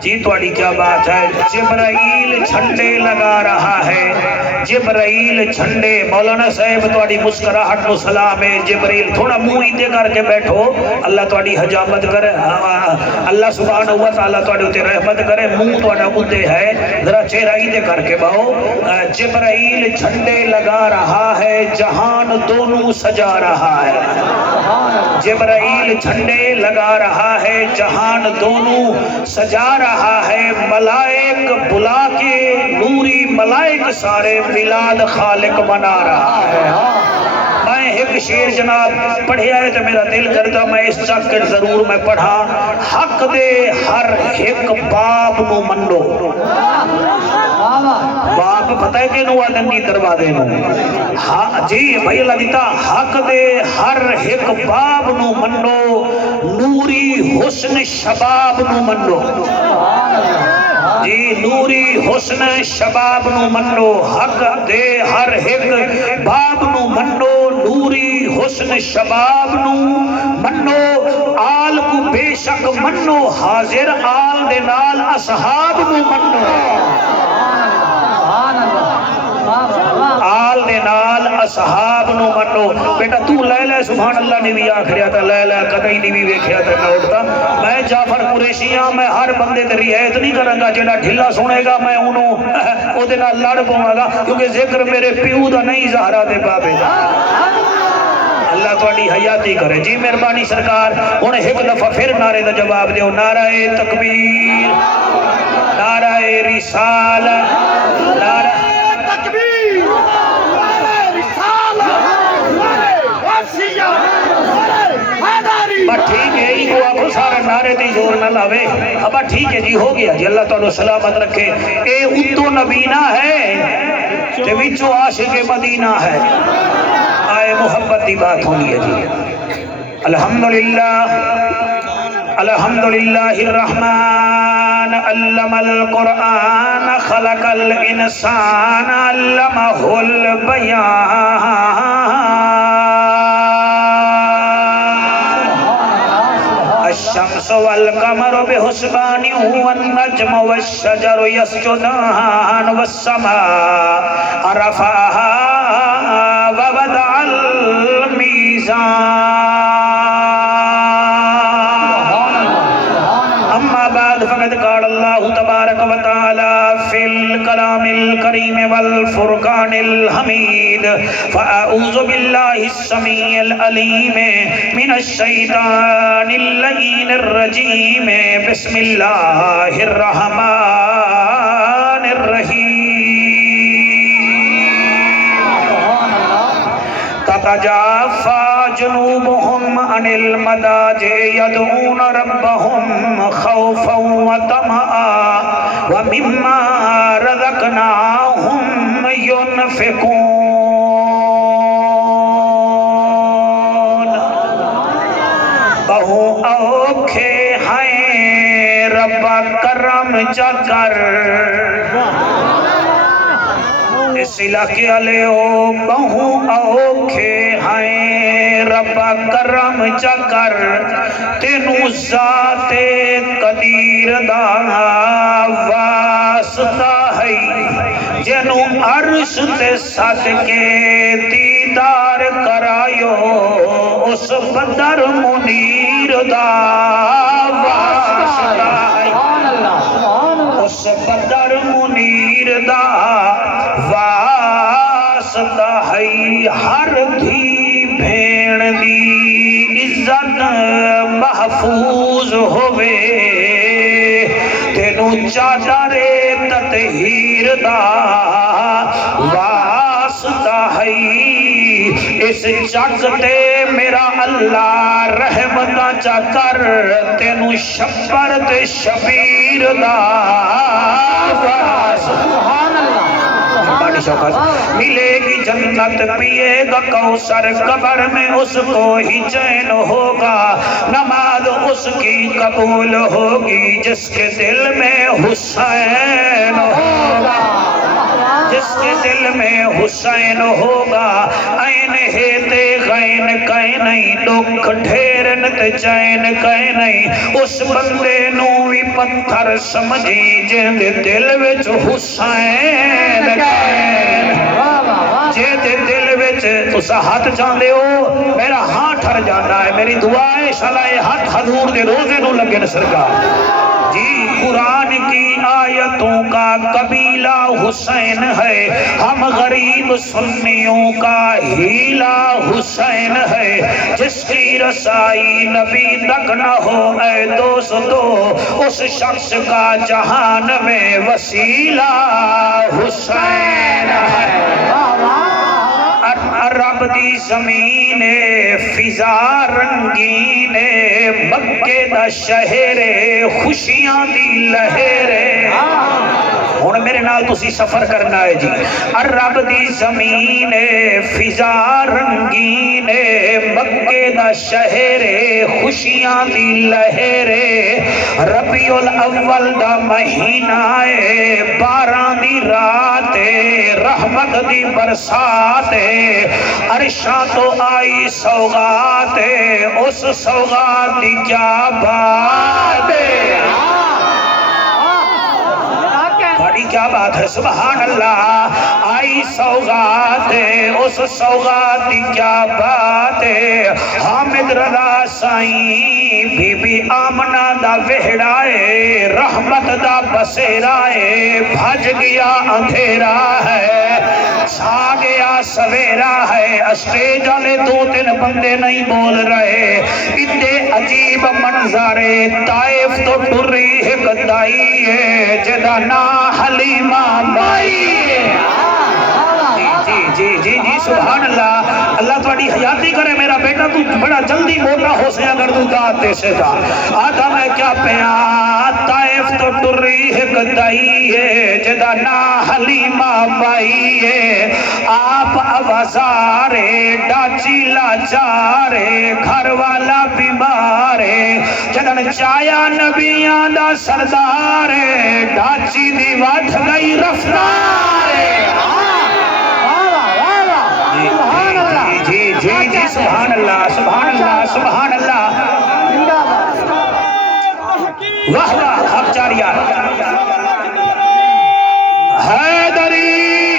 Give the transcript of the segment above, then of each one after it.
جی تواڈی کیا بات ہے؟ جبرائیل جھنڈے لگا رہا ہے، جبرائیل جھنڈے، مولانا صاحب تواڈی مسکراہٹ نو سلام ہے۔ جبرائیل تھوڑا منہ ایندے کر کے بیٹھو، اللہ تواڈی حجامت کرے، اللہ سبحانہ و تعالیٰ تواڈے تے رحمت کرے، منہ تواڈا اندے ہے، ذرا چہرہ ایندے کر کے باؤ۔ جبرائیل جھنڈے لگا رہا ہے، جہان دونوں سجا رہا ہے۔ جبرائیل جھنڈے لگا رہا ہے، جہان دونوں سجا رہا ہے، ملائک بلا کے نوری ملائک سارے میلاد خالق منا رہا ہے۔ میں ایک شیر جناب پڑھیا ہے تو میرا دل کرتا میں اس چکر ضرور میں پڑھا، حق دے ہر ایک باپ نو منو۔ باپ پتہ ہے کہ نو آدنی دروازے نو، جی بھائی اللہ دیتا، حق دے ہر ایک باپ نو منو، نوری حسن شباب نو منو، جی نوری حسن شباب نو منو، حق دے ہر ایک باپ نو منو، نوری حسن شباب نو منو، آل کو بے شک منو، حاضر آل دے نال اصحاب نو منو، آل دے نال اصحاب نو منو۔ بیٹا تو لے لے سبحان اللہ نے بھی آخریا تھا، لے لے قدئی نے بھی ویکھیا تھا میں اٹھتا، میں جعفر قریشیاں میں ہر بندے تے رعایت نہیں کروں گا، جڑا ڈھلا سنے گا میں انہوں او دے نال لڑ پواں گا، کیونکہ ذکر میرے پیو دا نہیں زہرا دے بابے دا۔ اللہ تواڈی حیاتی کرے جی مہربانی سرکار۔ ہن ایک دفعہ پھر نعرے دا جواب دیو، نعرہ تکبیر، نعرہ رسالت، نعرہ ٹھیک ہے ہی کو آپ سارا نعرے دی زور نہ لاوے، ابا ٹھیک ہے جی ہو گیا جی، اللہ تعالیٰ سلامت رکھے۔ اے اتو نبینہ ہے تے وچو عاشق مدینہ ہے، آئے محبت دی بات ہونی ہے جی۔ الحمدللہ الحمدللہ الرحمن علم القرآن خلق الانسان علمہ البیان، الشمس والقمر بحسبان والنجم والشجر يسجدان والسماء رفعها ووضع الميزان۔ اما بعد فقد قال الله تبارك وتعالى في الكلام الكريم والفرقان الحميد، فأعوذ بالله السميع العليم من الشيطان اللعين الرجيم، بسم الله الرحمن الرحيم۔ تتجافى جنوبهم عن المضاجع يدعون ربهم خوفا وطمعا ومما رزقناهم ينفقون۔ بہو اوکھے ہیں رب کرم چکر، اس علاقے والے او بہو اوکھے ہیں رب کرم چکر، تینوں ذات قدیر دا واسطہ ہے، جنوں عرش تے صدقے دیدار کرایو، اس بدر منیر دا واسطہ ہے، اس بدر منیر دا واسطہ ہے، ہر دھی بھیڑ دی عزت محفوظ ہوئے، تینوں چادر تطہیر دا واسطہ ہے، اس جگ تے میرا اللہ رحمتاں چا کر، تینوں شبر تے شبیر دا واسطہ بڑی شوقت ملے گی جنت، پیے گا کوثر، قبر میں اس کو ہی چین ہوگا، نماز اس کی قبول ہوگی جس کے دل میں حسین ہوگا، جس کے دل میں حسین ہوگا این ہے تے غین کہیں نہیں دکھ ڈھیرن تے چین کہیں نہیں اس بندے نو بھی پتھر سمجھی جن دے دل وچ حسین کہیں جے دے دل وچ تس ہاتھ چاندے ہو میرا ہاں ٹھر جانا ہے میری دعا ہے شلائے ہاتھ حضور دے روزے نو لگن سرکار جی قرآن کی آیتوں کا قبیلہ حسین ہے ہم غریب سنیوں کا ہیلا حسین ہے جس کی رسائی نبی تک نہ ہو اے دوستو اس شخص کا جہان میں وسیلہ حسین ہے رب دی زمین فضا رنگین مکے دا شہر خوشیاں دی لہر ہن میرے نال تسی سفر کرنا ہے جی رب دی زمین فضا رنگین مکے دا شہر خوشیاں دی لہر ربیع الاول دا مہینہ 12 دی رات رحمت دی برسات عرشاں تو آئی سوغات اس سوغات دی کیا بات بڑی کیا بات ہے سبحان اللہ آئی سوغات اس سوغات دی کیا بات حامد رضا سائیں بی بی آمنہ دا وہڑائے رحمت دا بسیرائے بھج گیا اندھیرا ہے چھا گیا سویرا ہے اسٹیج والے 2-3 بندے نہیں بول رہے اتنے عجیب منظر طائف تو ٹری ایک دائی ہے جدا نا حلیمہ بائی جی سبحان اللہ اللہ تھوڑی حیاتی کرے میرا بیٹا تو بڑا جلدی موٹا ہو سے اگر تو داتے سے دا آدھا میں کیا پیا طائف تو ٹری ہے گدائی ہے جدا نا حلیمہ بائی ہے آپ آوازارے ڈاچی لاچارے گھر والا بیمارے جدن چایا نبیاں دا سردارے ڈاچی دی وٹ گئی رفتارے جی سبحان اللہ سبحان اللہ سبحان اللہ واہ واہ اب چاریا حیدری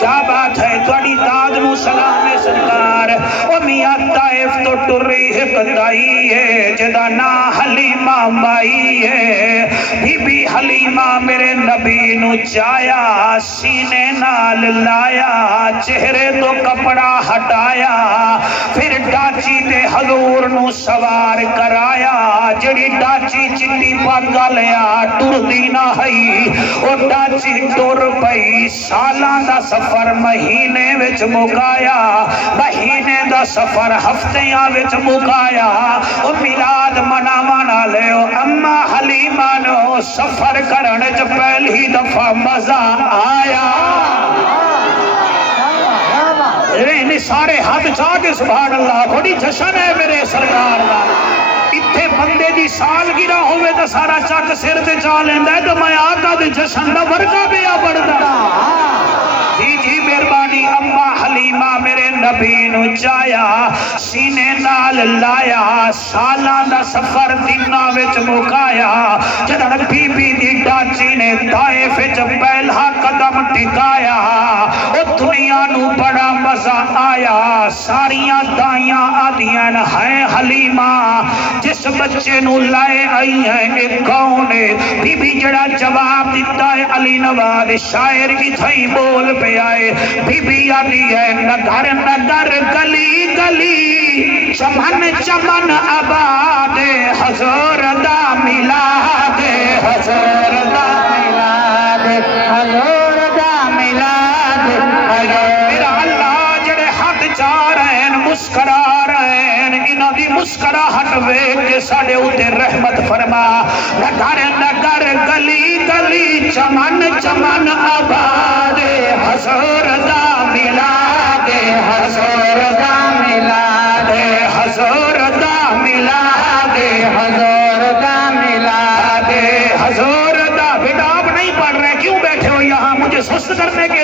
کیا بات ہے تھوڑی داد نو سلام سرکار او میاں طائف تو ٹری ہے قدائی ہے جدا نا حلیمہ بائی ہے بی بی حلیمہ میرے نبی نو چایا سینے نال لایا چہرے تو کپڑا ہٹایا پھر ڈاچی تے حضور نو سوار کرایا جڑی ڈاچی چٹی پاگا لیا ٹر دینا ہے او ڈاچی ٹر پئی سالاں دا سفر مہینے وچ مکایا مہینے دا سفر ہفتیاں وچ مکایا او میلاد مناوانا لے اما حلیمہ نو سفر کرنے چ پہلی دفعہ مزہ آیا انہیں سارے ہاتھ چاہ کے سبحان اللہ بڑی جشن ہے میرے سرکار کا اتھے بندے دی سالگرہ ہوئے تو سارا چک سر تے چاہ لیندہ ہے تو میں آقا دے جشن دا ورگا بیا بڑھتا جی مہربانی اما حلیمہ میرے نبی نو چایا سینے نال لایا سالاں دا سفر دنہ وچ مکایا جدن بی بی دی ڈاچی نے طائف وچ پہلا قدم ٹکایا او دنیا نو بڑا مزہ آیا ساریاں دائیاں آدیاں ہیں حلیمہ جس بچے نو لائے آئی ہیں ایک کون بی بی جڑا جواب دیتا ہے علی نواز شاعر کی تھائی بول پہ آئے بی بی آدھی ہے نگر نگر گلی گلی چمن چمن آباد حضور دا میلاد حضور دا میلاد حضور دا میلاد میرا اللہ جڑے حد چاہ رہے ہیں مسکرا رہے ہیں انہوں دی مسکراہٹ ویکھ کے ساڈے اوتے رحمت فرما نگر نگر گلی گلی چمن چمن آباد حضور دا میلاد حضور دا میلاد حضور دا میلاد حضور دا میلاد حضور دا بیٹا آپ نہیں پڑھ رہے کیوں بیٹھے ہو یہاں مجھے سست کرنے کے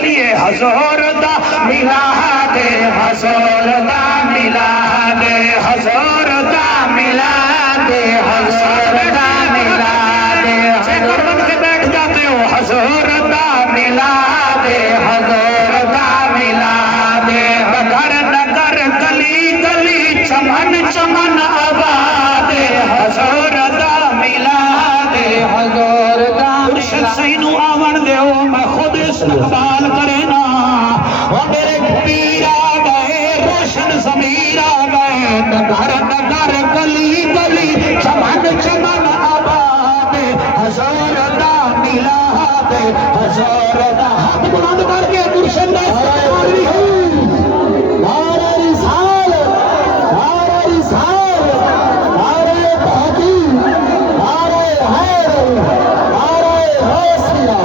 حضور دا میلاد حضور دا میلاد حضور دا میلاد حضور دا میلاد چکر بن کے بیٹھ جاتے ہو حضور دا میلاد حضور دا میلاد نگر نگر گلی گلی چمن چمن آباد حضور دا میلاد حضور دا مرشد سینو آون دیو میں خود استقبال کرنا وہ میرے پیر آ گئے روشن ضمیر آ گئے نگر نگر گلی گلی چمن چمن آباد حضور دا میلاد حضور دا ہاتھ بلند کر کے مرشد نے استقبال کی نعرہ رسالت نعرہ رسالت نعرہ تحقیق نعرہ حیدر نعرہ حوصلہ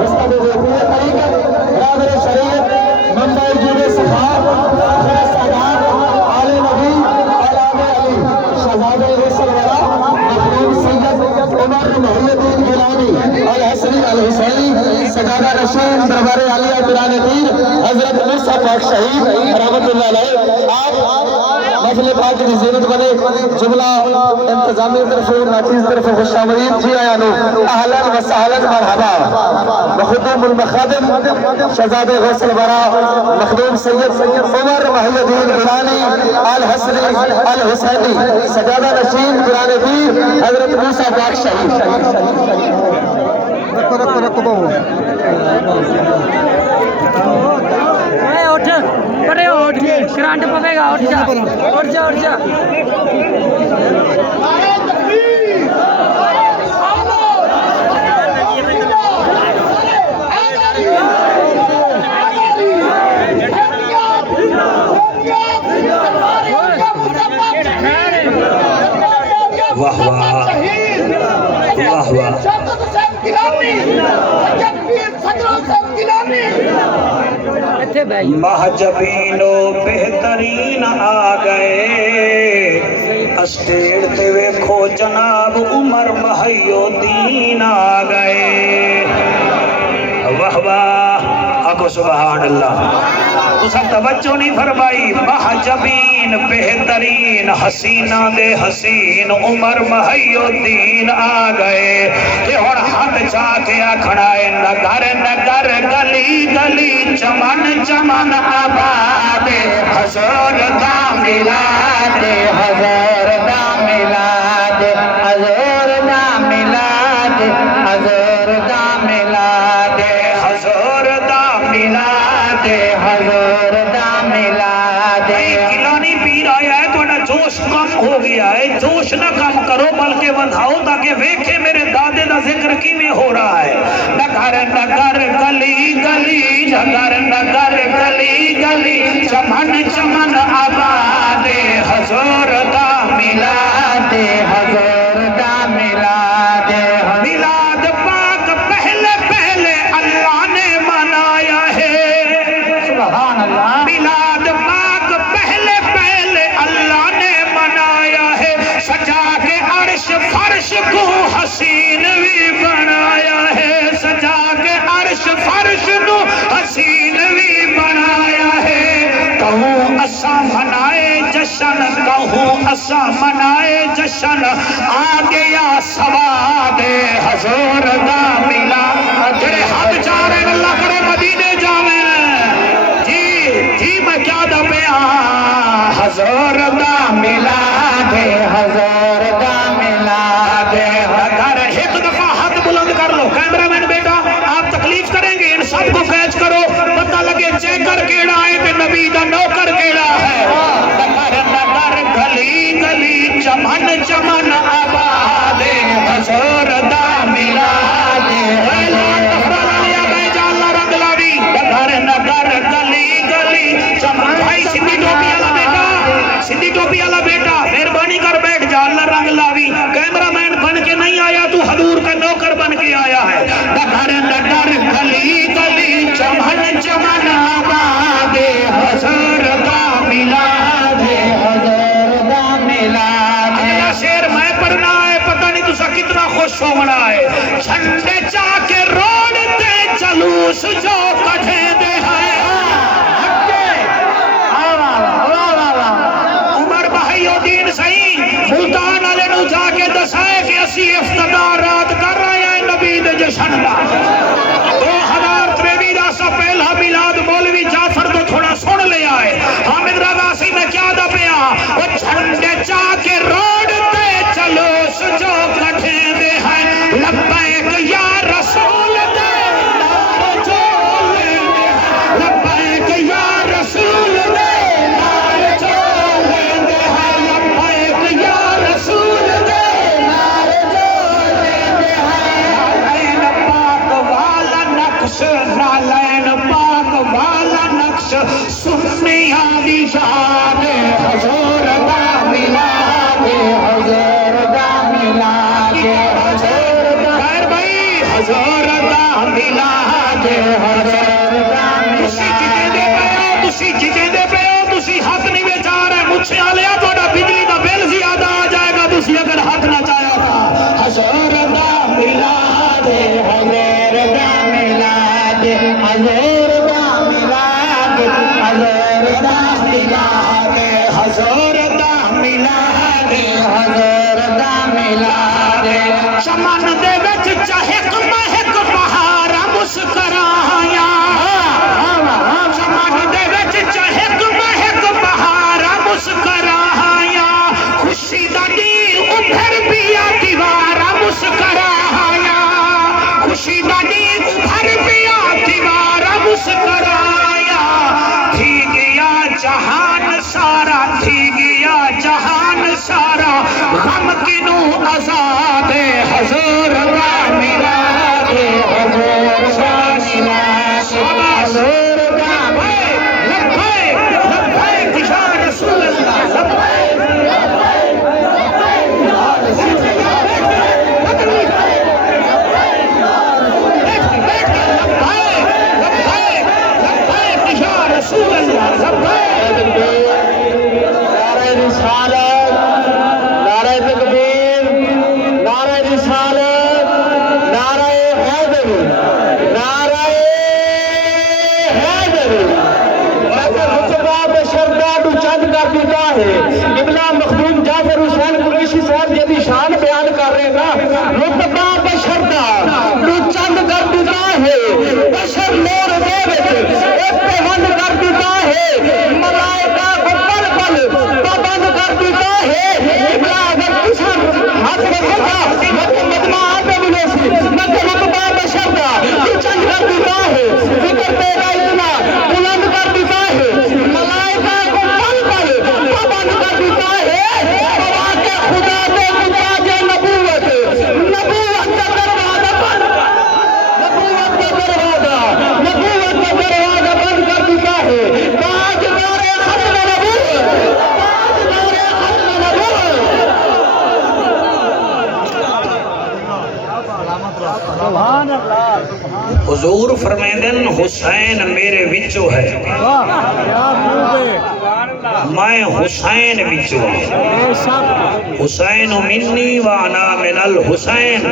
استقبال طریقت برادر شریعت منبع جود صفات سادات آل نبی آل علی شہزادہ رسول ورا مخدوم سید عمر محی الدین گیلانی الحسنی الحسینی سجادہ رشید دربار عالیہ پیران پیر حضرت مرزا پاک شہید رحمت اللہ علیہ آپ محفل پاک کی زینت بنے جملہ انتظامی طرف ناچیز طرف خوش آمدید جی آیا نو اہلا و سہلا مرحبا مخدوم المخادم شہزادہ غوث الورا مخدوم سید عمر محی الدین گیلانی الحسنی الحسینی سجادہ رشید پیران پیر حضرت مرزا پاک شہید رکھو بابو اٹھ پڑے اٹھ کے کرنٹ پوے گا اٹھ جا اٹھ جا اٹھ جا واہ واہ واہ واہ محجبینو بہترین آ گئے اسٹیج تے ویکھو جناب عمر محی الدین آ گئے واہ واہ آکو سبحان اللہ تو سب توجہ نہیں فرمائی محجبین بہترین حسینہ دے حسین عمر محی الدین آ گئے کہ اور ہاتھ جا کے کھڑائے نگر نگر گلی گلی چمن چمن آباد حضور دا میلاد حضور دا میلاد حضور دا میلاد حضور دا میلاد حضور دا میلاد حضور دا میلاد گیلانی پیر آیا ہے تو جوش کم ہو گیا ہے جوش نہ کم کرو بلکہ بندھاؤ تاکہ ویکھے میرے دادے دا ذکر کی میں ہو رہا ہے نگر نگر گلی گلی نگر نگر گلی گلی چمن چمن آباد حضور دا میلاد حضور دا میلاد میلاد پاک پہلے پہلے اللہ نے منایا ہے سبحان اللہ میلاد پاک پہلے پہلے اللہ نے منایا ہے سجا کے عرش فرش کو حسین بھی بنایا ہے سجا کے عرش فرش کو حسین بھی بنایا ہے کہوں اسا منائے جشن کہوں اسا منائے جشن آ گیا سواد حضور دا میلاد جڑے ہاتھ چاہ رہے ہیں اللہ کرے مدینے جاویں جی میں کیا دا پیا حضور دا میلاد حضور دا میلاد اگر ایک دفعہ ہاتھ بلند کر لو کیمرہ مین بیٹا آپ تکلیف کریں گے ان سب کو کیچ کرو پتہ لگے چیکر کیڑا ہے تے نبی دا نوکر کیڑا ہے نگر نگر گلی گلی چمن چمن آباد حضور دا میلاد نگر گلی گلی چمن بھائی سندھی ٹوپی والا بیٹا سندھی ٹوپی والا بیٹا مہربانی کر بیٹھ جا اللہ رنگ لاوی کیمرہ مین بن کے نہیں آیا تو حضور کا نوکر بن کے آیا ہے نگر نگر گلی گلی چمن چمن آباد حضور دا میلاد حضور دا میلاد اگلا شعر میں پڑھنا ہے پتہ نہیں تسا کتنا خوش ہونا ہے جھنڈے چاہ کے روڑ تے جلوس جو کٹھے دے ہے دین سہی ملتان والے نو جا کے دسائے کہ اسی افتتاح رات کر رہے ہیں نبی دے جشن دا 2023 دا سا پہلا میلاد مولوی جعفر تو تھوڑا سن لیا ہے حامد رضا سی میں کیا دا پیا وہ جھنڈے چا کے روڈ تے چلو سجو کٹھے دے ہیں لبیک یا رسول دے نار جو لیندے ہیں لبیک یا رسول دے نار جو لیندے ہیں لبیک یا رسول دے نار جو لیندے ہیں نالین پاک والا نقش نالین پاک والا نقش سنیاں دی شان حضور دا ملاد حضور دا ملاد حضور دا خیر بھائی حضور دا ملاد حضور دا ملاد تسی جتے دے پے ہو تسی ہاتھ نہیں بیچا رہے مجھے آلیا تھوڑا بجلی دا بل زیادہ آ جائے گا تسی اگر ہاتھ نہ چاہیا تھا حضور دا ملاد حضور دا ملاد حضور دا ملاد حضور دا ملاد حضور دا ملاد حضور دا ملاد چمن دے وچ چہک مہک بہاراں مسکرایاں چمن دے وچ چہک مہک بہاراں مسکرایاں خوشی دا دی ابھر پیا دیواراں مسکرایاں خوشی دا دی ابھر پیا دیواراں مسکرایاں تھی گیا جہان سارا تھی گیا جہان سارا غم کنو آزاد حضور دا ملاد حضور دا ملاد حضور دا لبیک لبیک یا رسول اللہ لبیک رسول اللہ نعرہ رسالت نعرہ تکبیر نعرہ رسالت نعرہ حیدر نعرہ حیدر مگر رتبہ بشردہ تو چند کر دیتا ہے قبلہ مخدوم جعفر حسین قریشی صاحب یہ بھی شان بیان کر رہے نا رتبہ بشردہ تو چند کر دیتا ہے بشر نور دے ایک پہن کر دیتا ہے ملائکہ کو پل پل پابند کر دیتا ہے اگر کسی ہاتھ میں ہوگا مجمع آتے ملے سی مگر رتبہ بشردہ تو چند کر دیتا ہے فکر تیرا اتنا بلند کر دیتا ہے ملائکہ کو پل پل پابند کر دیتا ہے کے خدا دے مجاج نبوت نبوت کا دروازہ بند نبوت کا دروازہ نبوت کا دروازہ بند کر دیتا ہے تاجدار ختم نبوت تاجدار ختم نبوت سبحان اللہ حضور فرمیدن حسین میرے وچو ہے میں حسین وچو حسین منی وانا من الحسین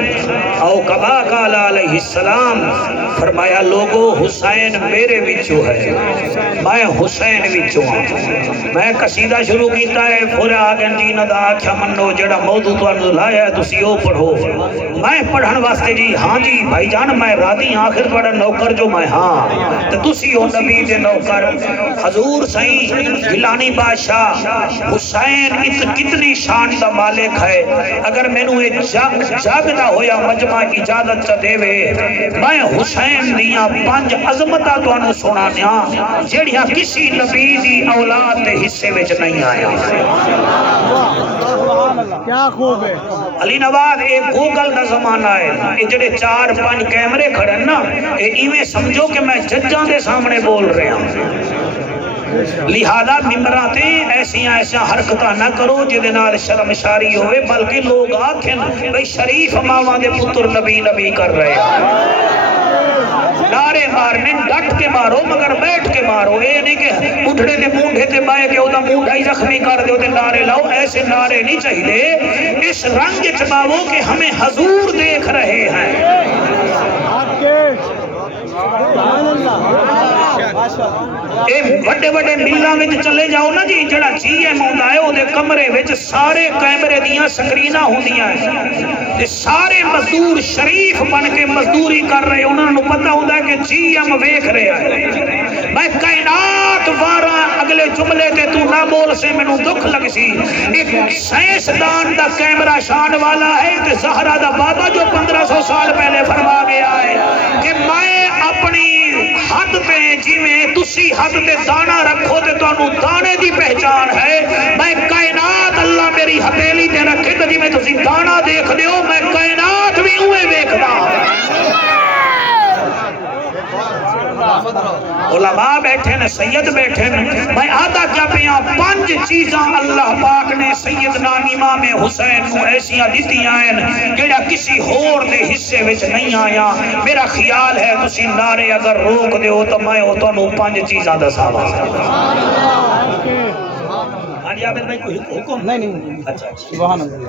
او کما قال علیہ السلام فرمایا لوگو حسین میرے وچو ہے میں حسین وچو ہوں میں قصیدہ شروع کیتا ہے پورا آگنٹینا دا آکھیا منو جڑا موضوع تو انہوں لایا ہے تسی او پڑھو میں پڑھن واسطے جی ہاں جی بھائی جان میں راضی آخر پڑھن نوکر جو میں ہاں تو تسی ہو نبی دے نوکر حضور سائیں گیلانی بادشاہ حسین کتنی شان دا مالک ہے اگر میں نو جاگ نہ ہویا مجمع اجازت چا دے وے میں حسین دیاں 5 عظمتہ تو انہوں سونا دیاں جیڑیاں کسی نبی دی اولاد دے حصے وچ نہیں آیا کیا خوب ہے علی نواز ایک گوگل دا زمانہ ہے یہ جڑے 4-5 کیمرے کھڑے نا ایویں سمجھو کہ میں ججاں دے سامنے بول رہا ہوں لہذا ممبراتے ایسیاں حرکتاں نہ کرو جدے نال شرمشاری ہوئے بلکہ لوگ آکھیں بھئی شریف ماواں دے پتر نبی نبی کر رہے ہیں نعرے مارنے ڈٹ کے مارو مگر بیٹھ کے مارو اے نہیں کہ اٹھڑے دے مونڈے تے بائے کے اودا مونڈا ہی زخمی کر دے تے نعرے لاؤ ایسے نعرے نہیں چاہیے اس رنگ چباو کہ ہمیں حضور دیکھ رہے ہیں اے وڈے وڈے ملاں وچ چلے جاؤ نا جی، جڑا جی ایم ہوندا ہے او دے کمرے وچ سارے کیمرے دیاں سکریناں ہوندیاں تے سارے مزدور شریف بن کے مزدوری کر رہے، انہاں نوں پتہ ہوندا ہے کہ جی ایم ویکھ رہا ہے۔ میں کائنات وارا اگلے جملے تے تو نہ بول سے مینوں دکھ لگ سی، ایک سائنسدان دا کیمرہ شان والا ہے تے زہرا دا بابا جو 1500 سال پہلے فرما گیا ہے کہ میں اپنی حد تے جی میں تسی حد تے دانا رکھو تے تانوں دانے دی پہچان ہے، میں کائنات اللہ میری ہتھیلی تے رکھے تے جی میں تسی دانا دیکھ دیو میں کائنات بھی اوے ویکھدا۔ علماء بیٹھے نے، سید بیٹھے نے، میں آدھا کیا پیاں 5 چیزاں اللہ پاک نے سیدنا امام حسین کو ایسیاں دیتیاں ہیں جڑا کسی ہور دے حصے وچ نہیں آیا۔ میرا خیال ہے تسی نعرے اگر روک دیو تو میں او تانوں 5 چیزاں دساواں۔ ہاں جی عابد بھائی کوئی حکم؟ نہیں اچھا سبحان اللہ۔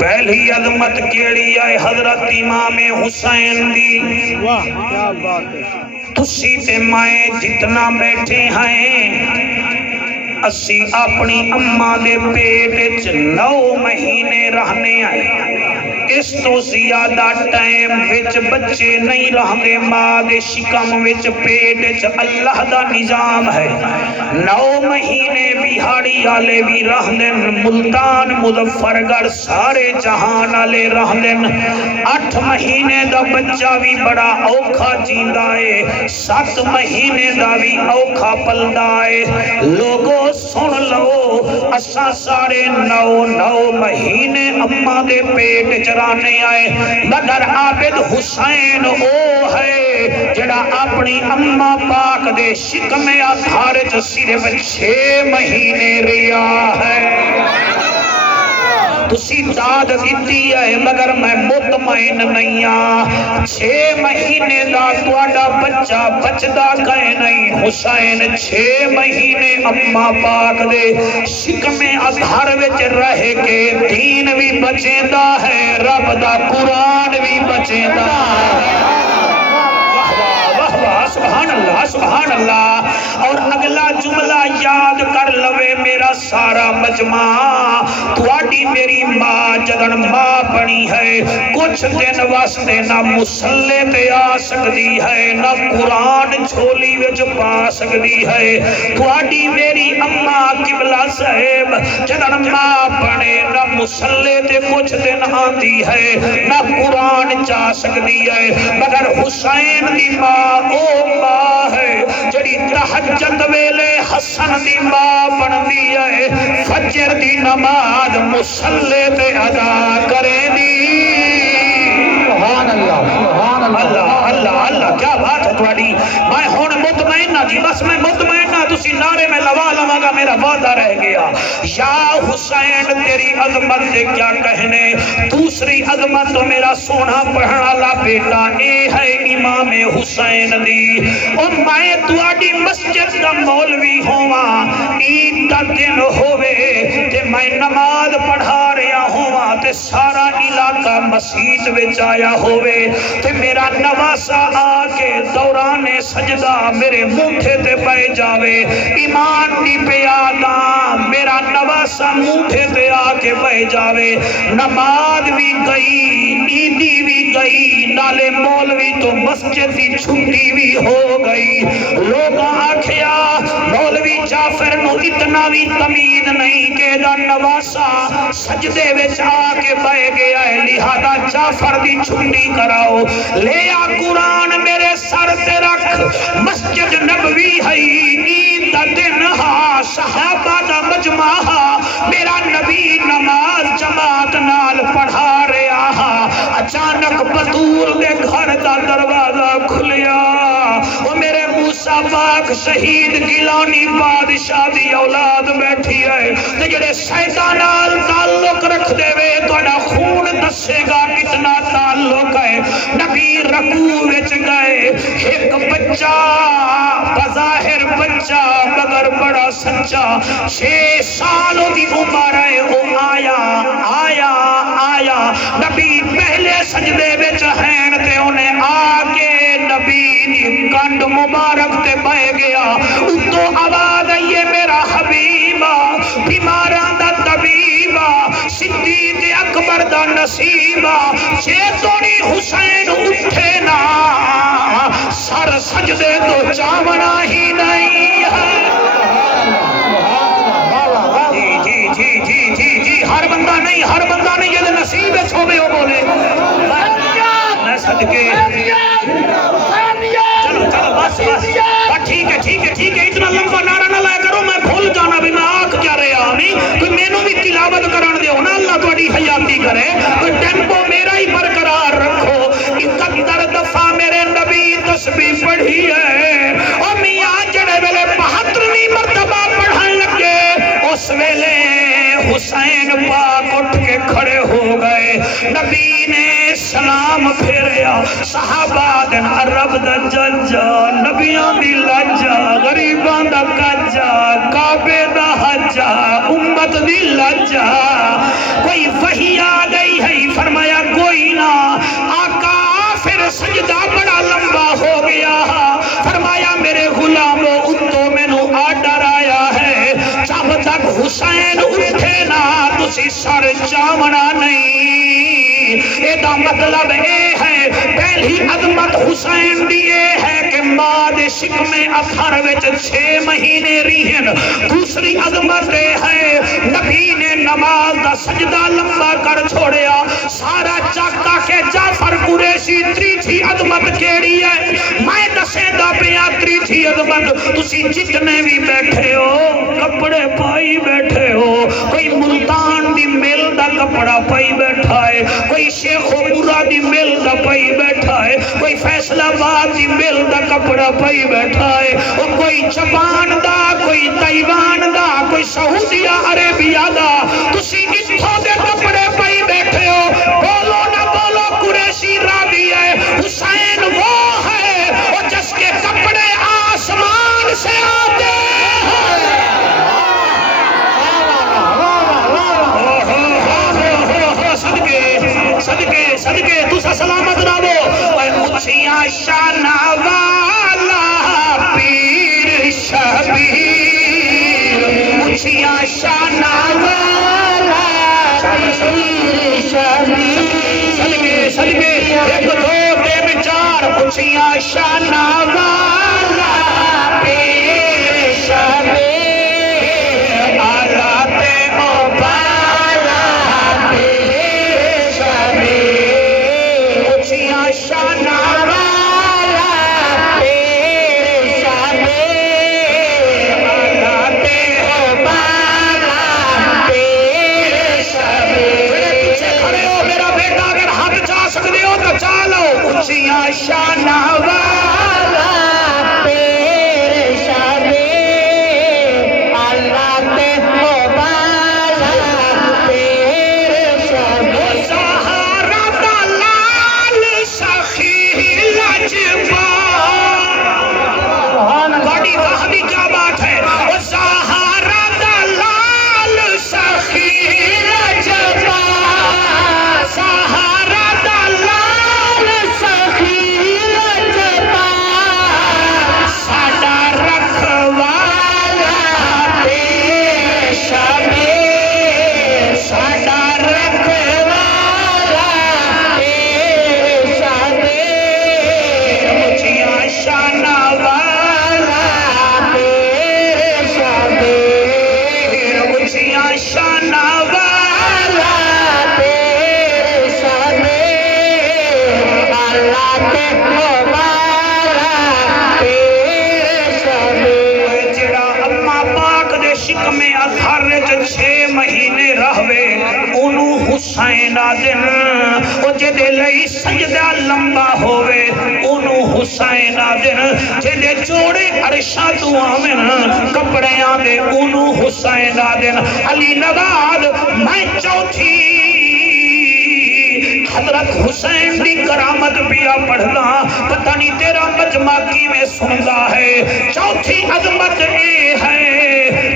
پہلی عظمت کیڑی ہے حضرت امام حسین دی، کیا بات ہے، تسی تے میں جتنا بیٹھے ہیں اسی اپنی اماں دے پیٹ 9 مہینے رہنے ہیں، اس تو زیادہ ٹائم وچ بچے نہیں رہنے، ماں دے شکم وچ پیٹ اللہ دا نظام ہے۔ 9 مہینے بہاڑی آلے بھی رہندن، ملتان مظفر گڑھ سارے جہان آلے رہندن۔ 8 مہینے دا بچہ بھی بڑا اوکھا جیندا ہے، 7 مہینے دا بھی اوکھا پلدا ہے۔ لوگوں سن لو اساں سارے 9 مہینے اماں دے پیٹ چرانے آئے، مگر عابد حسین او ہے جڑا اپنی اماں پاک دے شکم اطہار چ صرف 6 مہینے رہیا ہے۔ تسی داد دیتی ہے مگر میں مطمئن نہیں ہاں، 6 مہینے دا تواڈا بچہ بچدا کہیں نہیں۔ حسین 6 مہینے اماں پاک دے شکم اطہر وچ رہ کے دین بھی بچیندا ہے، رب دا قرآن بھی بچیندا ہے۔ سبحان اللہ سبحان اللہ۔ اور اگلا جملہ یاد کر لوے میرا سارا مجمع، تواڈی میری ماں جدن ماں بنی ہے کچھ دن واسطے نہ مسلے تے آ سکتی ہے، نہ قرآن جھولی وچ پا سکتی ہے۔ تواڈی میری اماں قبلہ صاحب جدن ماں بنے نہ مسلے تے کچھ دن آندی ہے، نہ قرآن چا سکتی ہے، مگر حسین دی ماں او ماں ہے جڑی تہجد ویلے حسن دی ماں بندی ہے، فجر دی نماز مسلے تے ادا کرے دی۔ سبحان اللہ سبحان اللہ اللہ اللہ، کیا بات ہے تواڈی۔ میں ہن مطمئن نہ جی، بس میں مطمئن نہ، تسی نعرے میں لوا لواں گا، میرا وعدہ رہ گیا۔ یا حسین تیری عظمت سے کیا کہنے، دوسری عظمت تو میرا سونا پڑھن والا بیٹا اے ہے امام حسین دی۔ اور میں تواڈی مسجد دا مولوی ہوواں، عید دا دن ہووے تے میں نماز پڑھا رہا ہوواں تے سارا علاقہ مسجد وچ آیا ہووے تے میرا نواسا آ کے دوران سجدہ میرے موٹھے تے پہ جاوے، ایمان نہیں پہ آدا میرا نواسا موٹھے تے آ کے پہ جاوے، نماز بھی گئی عیدی بھی گئی، نالے مولوی تو مسجد کی چھٹی بھی ہو گئی۔ لوگ آکھیا مولوی جعفر نو اتنا بھی تمید نہیں کہ دا نواسا سجدے وچ آ کے بہ گیا ہے، لہذا جعفر دی چھٹی کراؤ، لے آ قرآن میرے سر تے رکھ، مسجد نبوی ہے عید دا دن ہا، صحابہ دا مجمع ہا، میرا نبی نماز جماعت نال پڑھا رہا ہا۔ اچانک بطول دے گھر دا دروازہ کھلیا، وہ میرے موسیٰ پاک شہید گیلانی بادشاہ دی اولاد بیٹھی ہے، تے جڑے سیدہ نال تعلق رکھ دے وے توڑا خون دسے گا کتنا تعلق ہے۔ نبی رکوع وچ گئے، ایک بچہ بظاہر بچہ مگر بڑا سچا، 6 سالوں دی عمر ہے، وہ آیا آیا آیا، نبی پہلے سجدے وچ ہیں تے انہیں آ کے نبی دی کنڈ مبارک تے بہ گیا اتو آواز آئیے میرا حبیبا بیماراں دا طبیبا صدیق اکبر دا نصیبا جے توڑی حسین اٹھے نا سر سجدے تو چاونا ہی نہیں ہے جی ہر بندہ نہیں یہ نصیب ہے چھوڑے ہو بولے میں صدقے چلو بس ٹھیک ہے اتنا لمبا نعرہ نہ لائے کرو میں بھول جانا بھی میں آنکھ کیا رہے آمی کوئی میں نو بھی تلاوت کرن دیو نا اللہ توڑی حیاتی کرے کوئی ٹیمپو میرا ہی برقرار رکھو 71 دفعہ میرے نبی تسبیح پڑھی ہے اور میاں جڑے ویلے 72ویں مرتبہ پڑھن لگے اس ویلے حسین پاک اٹھ کے کھڑے ہو گئے نبی نے سلام پھیریا صحابہ دن عرب دا ججا نبیان دی لجا غریبان دا کجا کعبے دا حجا امت دی لجا کوئی وحی آ گئی ہے فرمایا کوئی نہ آقا پھر سجدہ بڑا لمبا ہو گیا فرمایا میرے غلاموں اتو میں نو آڈر آیا ہے جب تک حسین اٹھے نا تسی سر چاونا نہیں ایدہ مطلب اے ہے پہلی عظمت حسین دیئے ہے کہ ماں دے شکم اثر وچ 6 مہینے رہن دوسری عظمت اے ہے نبی نے نماز دا سجدہ لمبا کر چھوڑیا سارا چاکا کہ جعفر قریشی تریٹھی عظمت کیڑی ہے میں دسے دا پیا تریٹھی عظمت تسی جتنے بھی بیٹھے ہو کپڑے پائی بیٹھے ہو کوئی ملتان دی مل دا کپڑا پائی بیٹھا ہے کوئی شیخ و پورا دی مل دا پائی بیٹھا ہے کوئی فیصلہ باد دی مل دا کپڑا پائی بیٹھا ہے اور کوئی جاپان دا کوئی تائیوان دا کوئی سعودیہ عربیہ دا تسی اتھوں دے کپڑے پائی بیٹھے ہو بولو نہ بولو قریشی راوی ہے حسین وہ ہے اور جس کے کپڑے آسمان سے آتے صدقے تُسا سلامت رہو اے مچھیاں شانہ والا پیر شبیر مچھیاں شانہ والا پیر شبیر صدقے ایک دو تین چار مچھیاں شانہ والا پیر شبیر آلاتے او بالا پیر شبیر شانہ والا پیر شبیر آلاتے او بالا پیر شبیر میرے پیچھے کھڑے ہو میرا بیٹا اگر ہاتھ چاہ سکتے ہو تو چالو اچھیاں شانہ والا پیر شبیر آلاتے او بالا پیر شبیر سہارا دلال سخی لجبا بڑی وحدی کیا بات ہے وہ سہارا دلال سخی لجبا سہارا دلال سخی لجبا ساڈا رکھوالا پیر شبیر ساڈا رکھوالا پیر شبیر مچھیاں شانہ والا پیر شبیر مچھیاں شانہ والا پیر شبیر اللہ تے والا پیر شبیر جڑا اماں پاک دے شکم اظہر وچ 6 مہینے رہوے اونوں حسین آدن او جدے لئی سجدہ لمبا ہووے اونوں حسین آدن جدے جوڑے عرشاں تو آمن کپڑیاں دے اونوں حسین آدن علی نواز میں چوتھی حضرت حسین دی کرامت پیا پڑھنا پتہ نہیں تیرا مجمع کی میں سنگا ہے چوتھی عظمت اے ہے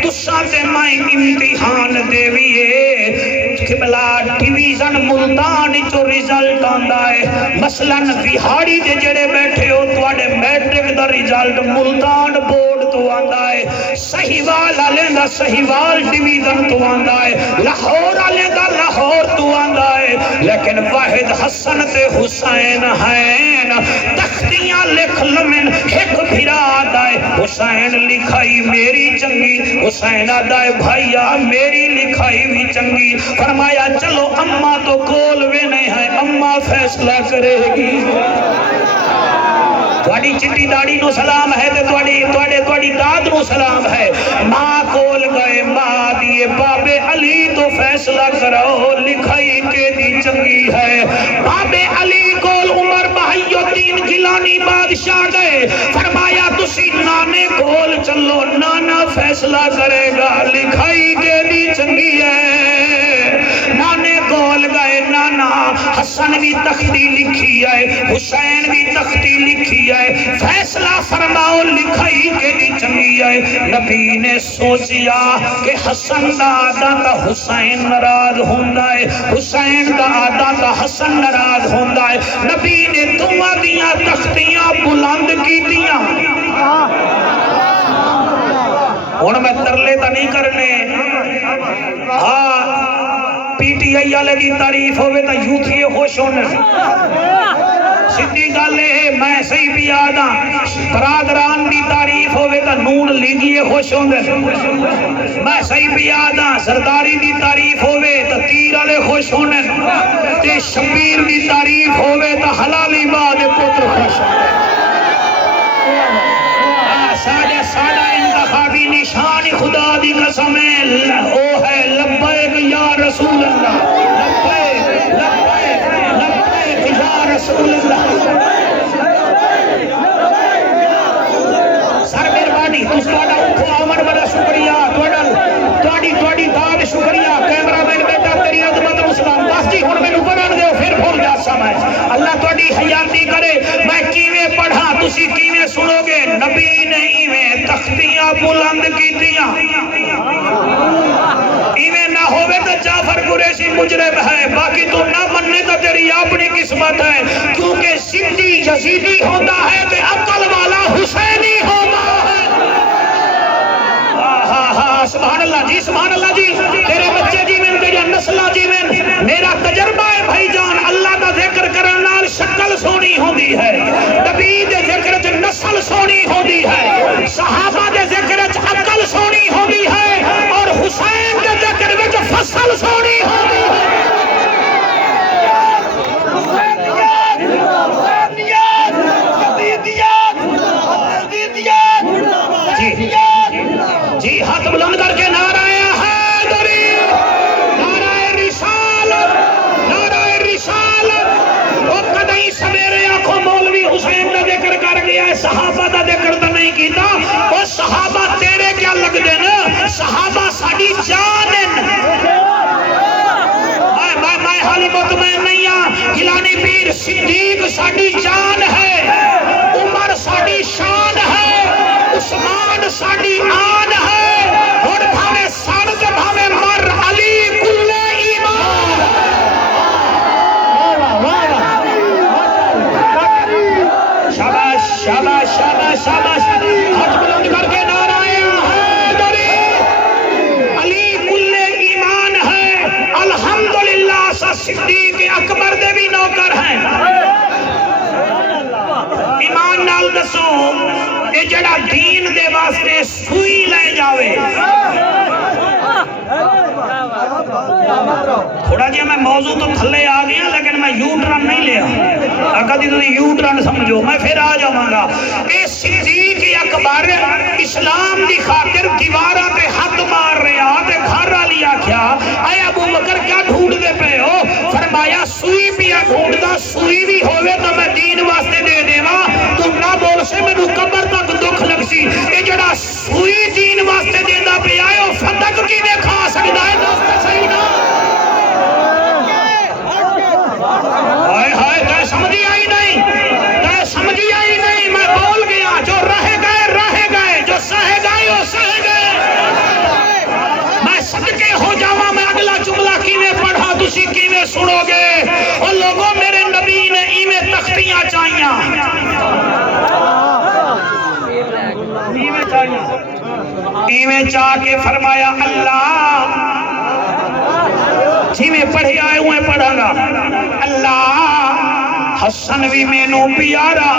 تساں تے میں امتحان دیویے قبلہ ڈویژن ملتان چو ریزلٹ آندا ہے مثلا وہاڑی دے جڑے بیٹھے ہو تواڈے میٹرک دا ریزلٹ ملتان بورڈ تو آندا ہے سہیوال والے دا سہیوال ڈویژن تو آندا ہے لاہور والے دا لاہور تو آندا ہے لیکن واحد حسن تے حسین ہیں تختیاں لکھ لمن ایک بھرا آدائے حسین لکھائی میری چنگی حسین آدائے بھائیا میری لکھائی بھی چنگی فرمایا چلو اماں تو کول وے نہیں ہے اماں فیصلہ کرے گی تواڈی چٹی داڑی نو سلام ہے تے تواڈی داد نو سلام ہے ماں کول گئے ماں دیے بابے علی تو فیصلہ کرو لکھائی کے دی چنگی ہے بابے علی کول عمر بہیو دین گیلانی بادشاہ گئے فرمایا تسی نانے کول چلو نانا فیصلہ کرے گا لکھائی کے دی چنگی ہے نانے کول گئے نانا حسن بھی تختی لکھی ہے حسین بھی تختی لکھی ہے فیصلہ فرماؤ لکھائی کے دی چنگی ہے نبی نے سوچیا کہ حسن دا آدھا تا حسین ناراض ہوندہ ہے حسین دا آدھا تا حسن ناراض ہوندہ ہے نبی نے دعا دیاں تختیاں بلند کی دیاں ہن میں ترلے تا نہیں کرنے ہاں پی ٹی آئی والے دی تعریف ہوئے تا یوتھی خوش ہونے سدھی گل ہے میں صحیح بھی آدھا برادران دی تعریف ہوئے تا نون لیگیے خوش ہوندے میں صحیح بھی آدھا سرداری دی تعریف ہوئے تا تیر والے خوش ہونے تے شبیر دی تعریف ہوئے تا حلالی باد پتر خوش ہونے ساڑا انتخابی نشان خدا دی قسم ہے او ہے لبیک یا رسول اللہ لبیک لبیک لبیک یا رسول اللہ سر مہربانی تساڈا اٹھو آمن بڑا شکریہ تواڈی داد شکریہ کیمرہ مین بیٹا تیری عظمت نو سلام بس جی ہن مینوں پڑھن دیو پھر بھول جا سمجھ اللہ تواڈی حیاتی کرے میں کیویں پڑھا تسی کیویں سنو گے نبی نے ایویں تختیاں بلند کیتیاں ایویں نہ ہوے تے جعفر قریشی مجرم ہے باقی تو نہ مننے تے تیری اپنی قسمت ہے کیونکہ سندھی یزیدی ہوتا ہے تے عقل والا حسینی ہوتا ہے سبحان اللہ جی تیرے بچے جی میں تیرے نسلہ جی میں میرا تجربہ ہے بھائی جان اللہ کا ذکر کرنا شکل سونی ہوندی ہے نبی دے ذکر چ نسل سونی ہوندی ہے صحابہ دے ذکر چ عقل سونی ہوندی ہے اور حسین دے ذکر وچ فصل سونی ہوندی ہے جی ہاتھ بلند کر کے نعرہ حیدری نعرہ رسالت نعرہ رسالت وہ کدیں سویرے آنکھوں مولوی حسین کا ذکر کر گیا ہے صحابہ کا ذکر تو نہیں کیتا وہ صحابہ تیرے کیا لگ دے نا صحابہ ساڑی جان میں حالی مطمئن نہیں ہاں گیلانی پیر صدیق ساڑی جان ہے عمر ساڑی شان ہے عثمان ساڑی آن ہے اور بھاوے ساڑت بھاوے مر علی کل ایمان شاباش شاباش شاباش شاباش ہاتھ بلند کر کے نعرہ حیدری علی کل ایمان ہے الحمدللہ سا صدیق اکبر دے بھی نوکر ہیں ایمان نال دسو اے جڑا دین دے واسطے سوئی لے جاوے تھوڑا جی میں موضوع تو تھلے آ گیا لیکن میں یو ٹرن نہیں لیا اگر دی تو یو ٹرن سمجھو میں پھر آ جاؤں گا اے صدیق اکبر اسلام دی خاطر دیوارہ پہ ہاتھ مار رہا تے گھر والی آکھیا اے ابو بکر کیا ڈھونڈ دے پے ہو فرمایا سوئی پیا ڈھونڈدا سوئی بھی ہوئے تو میں دین واسطے دے دیواں تو نہ بول سے مینوں قبر تک دکھ لگ سی اے جڑا سوئی دین واسطے دیندا پیا اے او فتق کیویں کھا سکدا ہے دوست صحیح نا ہائے ہائے تے سمجھی آئی نہیں میں بول گیا جو رہ گئے جو سہ گئے وہ سہ گئے میں صدقے ہو جاواں میں اگلا جملہ کیویں پڑھا سنو گے اور لوگوں میرے نبی نے ایویں تختیاں چاہیاں ایویں چاہ کے فرمایا اللہ جی میں پڑھے آئے ہوئے پڑھا گا اللہ حسن بھی مینوں پیارا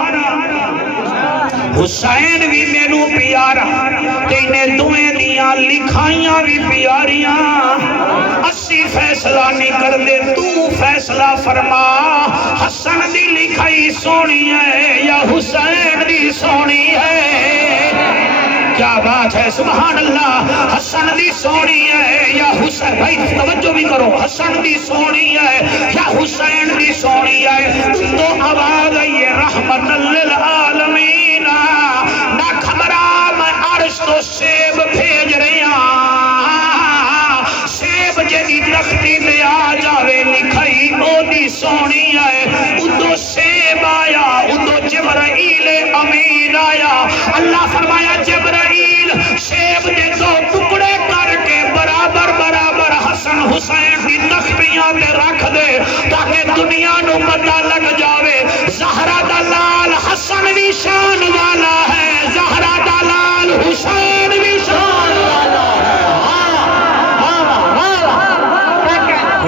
حسین بھی مینوں پیارا تینے دویں دیاں لکھائیاں بھی پیاریاں اسی فیصلہ نہیں کر دے تو فیصلہ فرما حسن دی لکھائی سونی ہے یا حسین دی سونی ہے کیا بات ہے سبحان اللہ حسن دی سونی ہے یا حسین بھائی توجہ بھی کرو حسن دی سونی ہے یا حسین دی سونی ہے تو آواز آئی رحمت للعالمین نہ خبرہ میں عرش تو سیب بھیج رہے ہیں سیب جدی تختی میں آ جاوے لکھائی او دی سونی ہے ادو سیب آیا ادو جبرائیل امین آیا اللہ فرمایا جبرائیل سیب دے دو ٹکڑے کر کے برابر برابر حسن حسین کی تختیاں پہ رکھ دے تاکہ دنیا نو پتہ لگ جاوے زہرا دلال حسن بھی شان والا ہے زہرا دلال حسین بھی شان والا ہے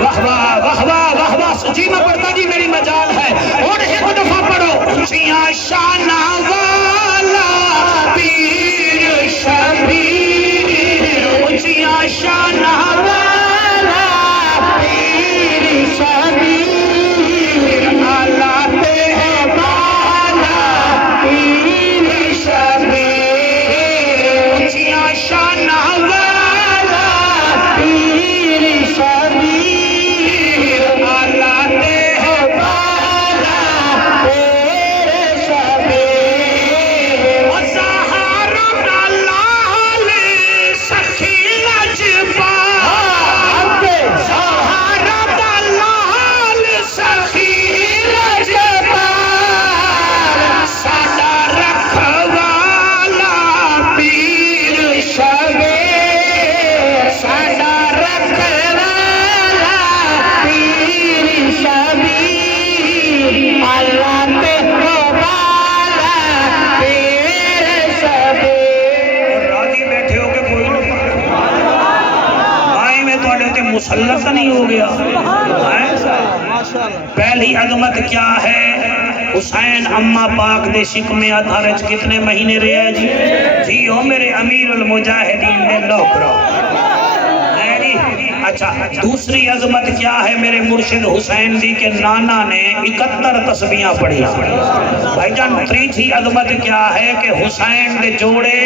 واہ واہ واہ واہ واہ واہ جی میں پڑھتا جی میری مجال ہے اور ایک دفعہ پڑھو اونچیاں شان والا پیر شبیر اونچیاں شان والا پیر شبیر اللہ تے بالا پیر شبیر اونچیاں شان والا پیر شبیر اللہ تے بالا پیر شبیر وزہارا دلال سخی لجبار زہارا دلال سخی لجبار ساڈا رکھوالا پیر شبیر ساڈا رکھوالا پیر شبیر اللہ تے بالا پیر شبیر راضی بیٹھے ہو کہ کوئی نہیں آئے میں توڑے تے مسلط نہیں ہو گیا پہلی عظمت کیا ہے حسین اماں پاک دے شکم ادھارج کتنے مہینے رہے جی جی ہو میرے امیر المجاہدین نے نوکرو اچھا دوسری عظمت کیا ہے میرے مرشد حسین دی کے نانا نے 71 تسبیحاں پڑھی بھائی جان تیسری عظمت کیا ہے کہ حسین دے جوڑے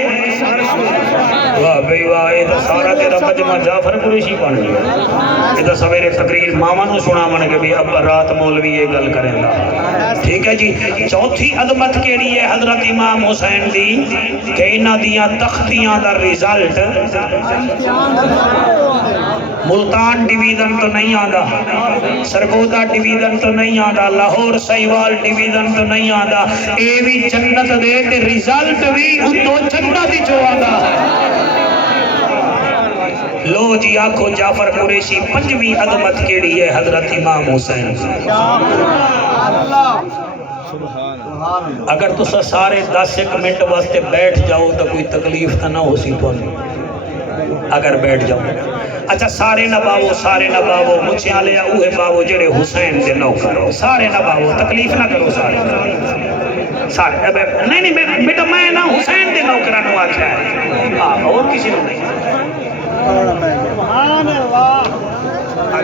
واہ بھائی واہ یہ تو سارا تیرا مجمع جعفر قریشی بن گیا یہ تو سویرے تقریر ماما نو سنا من کے بھی اب رات مولوی یہ گل کریں گا ٹھیک ہے جی چوتھی عظمت کیڑی ہے حضرت امام حسین دی کہ انہاں دیاں تختیاں دا رزلٹ ملتان ڈیویژن تو نہیں آندا سرگودا ڈیویژن تو نہیں آندا لاہور سیوال ڈیویژن تو نہیں آندا اے بھی جنت دے تے رزلٹ بھی اتو جنت ہی جو آندا لو جی آنکھو جعفر قریشی پنجویں عظمت کیڑی ہے حضرت امام حسین اگر تسا سارے 10 منٹ واسطے بیٹھ جاؤ تو کوئی تکلیف تو نہ ہو سی تو اگر بیٹھ جاؤ اچھا سارے نہ باو مجھے آلے اوہے باو جڑے حسین دے نوکر ہو سارے نہ باو تکلیف نہ کرو سارے نہیں بیٹا میں نہ حسین دے نوکرانو آکھا ہے اور کسی نے نہیں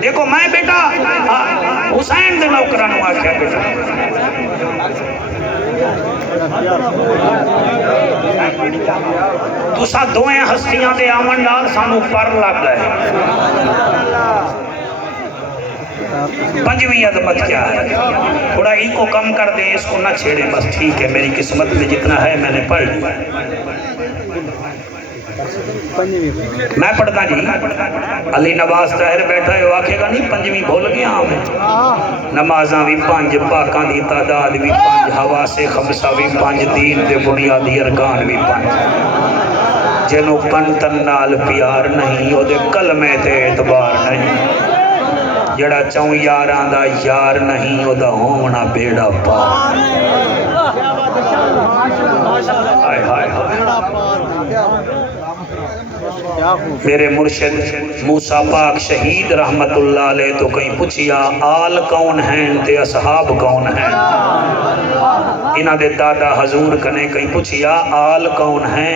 دیکھو میں بیٹا حسین دے نوکرانو آکھا ہے بیٹا تو سا دوئیں ہستیاں دے آمن نال سانو پر لگ گئے پنجویں عظمت کیا ہے تھوڑا ہی کو کم کر دیں اس کو نہ چھیڑیں بس ٹھیک ہے میری قسمت میں جتنا ہے میں نے پڑھ لیا میں پڑھتا جی علی نواز طاہر بیٹھا ہے آکھے گا نہیں پنجویں بھول گیا ہمیں نمازاں بھی 5 پاکاں دی تعداد بھی 5 حواس خمسہ بھی 5 دین دے بنیادی ارکان بھی 5 جنوں پن تن نال پیار نہیں او دے کلمے تے اعتبار نہیں جڑا چوں یاراں دا یار نہیں او دا ہونا بیڑا پار ہائے ہائے ہائے میرے مرشد موسیٰ پاک شہید رحمت اللہ علیہ تو کہیں پوچھیا آل کون ہیں تے اصحاب کون ہیں انہ دے دادا حضور کنے کہیں پوچھیا آل کون ہیں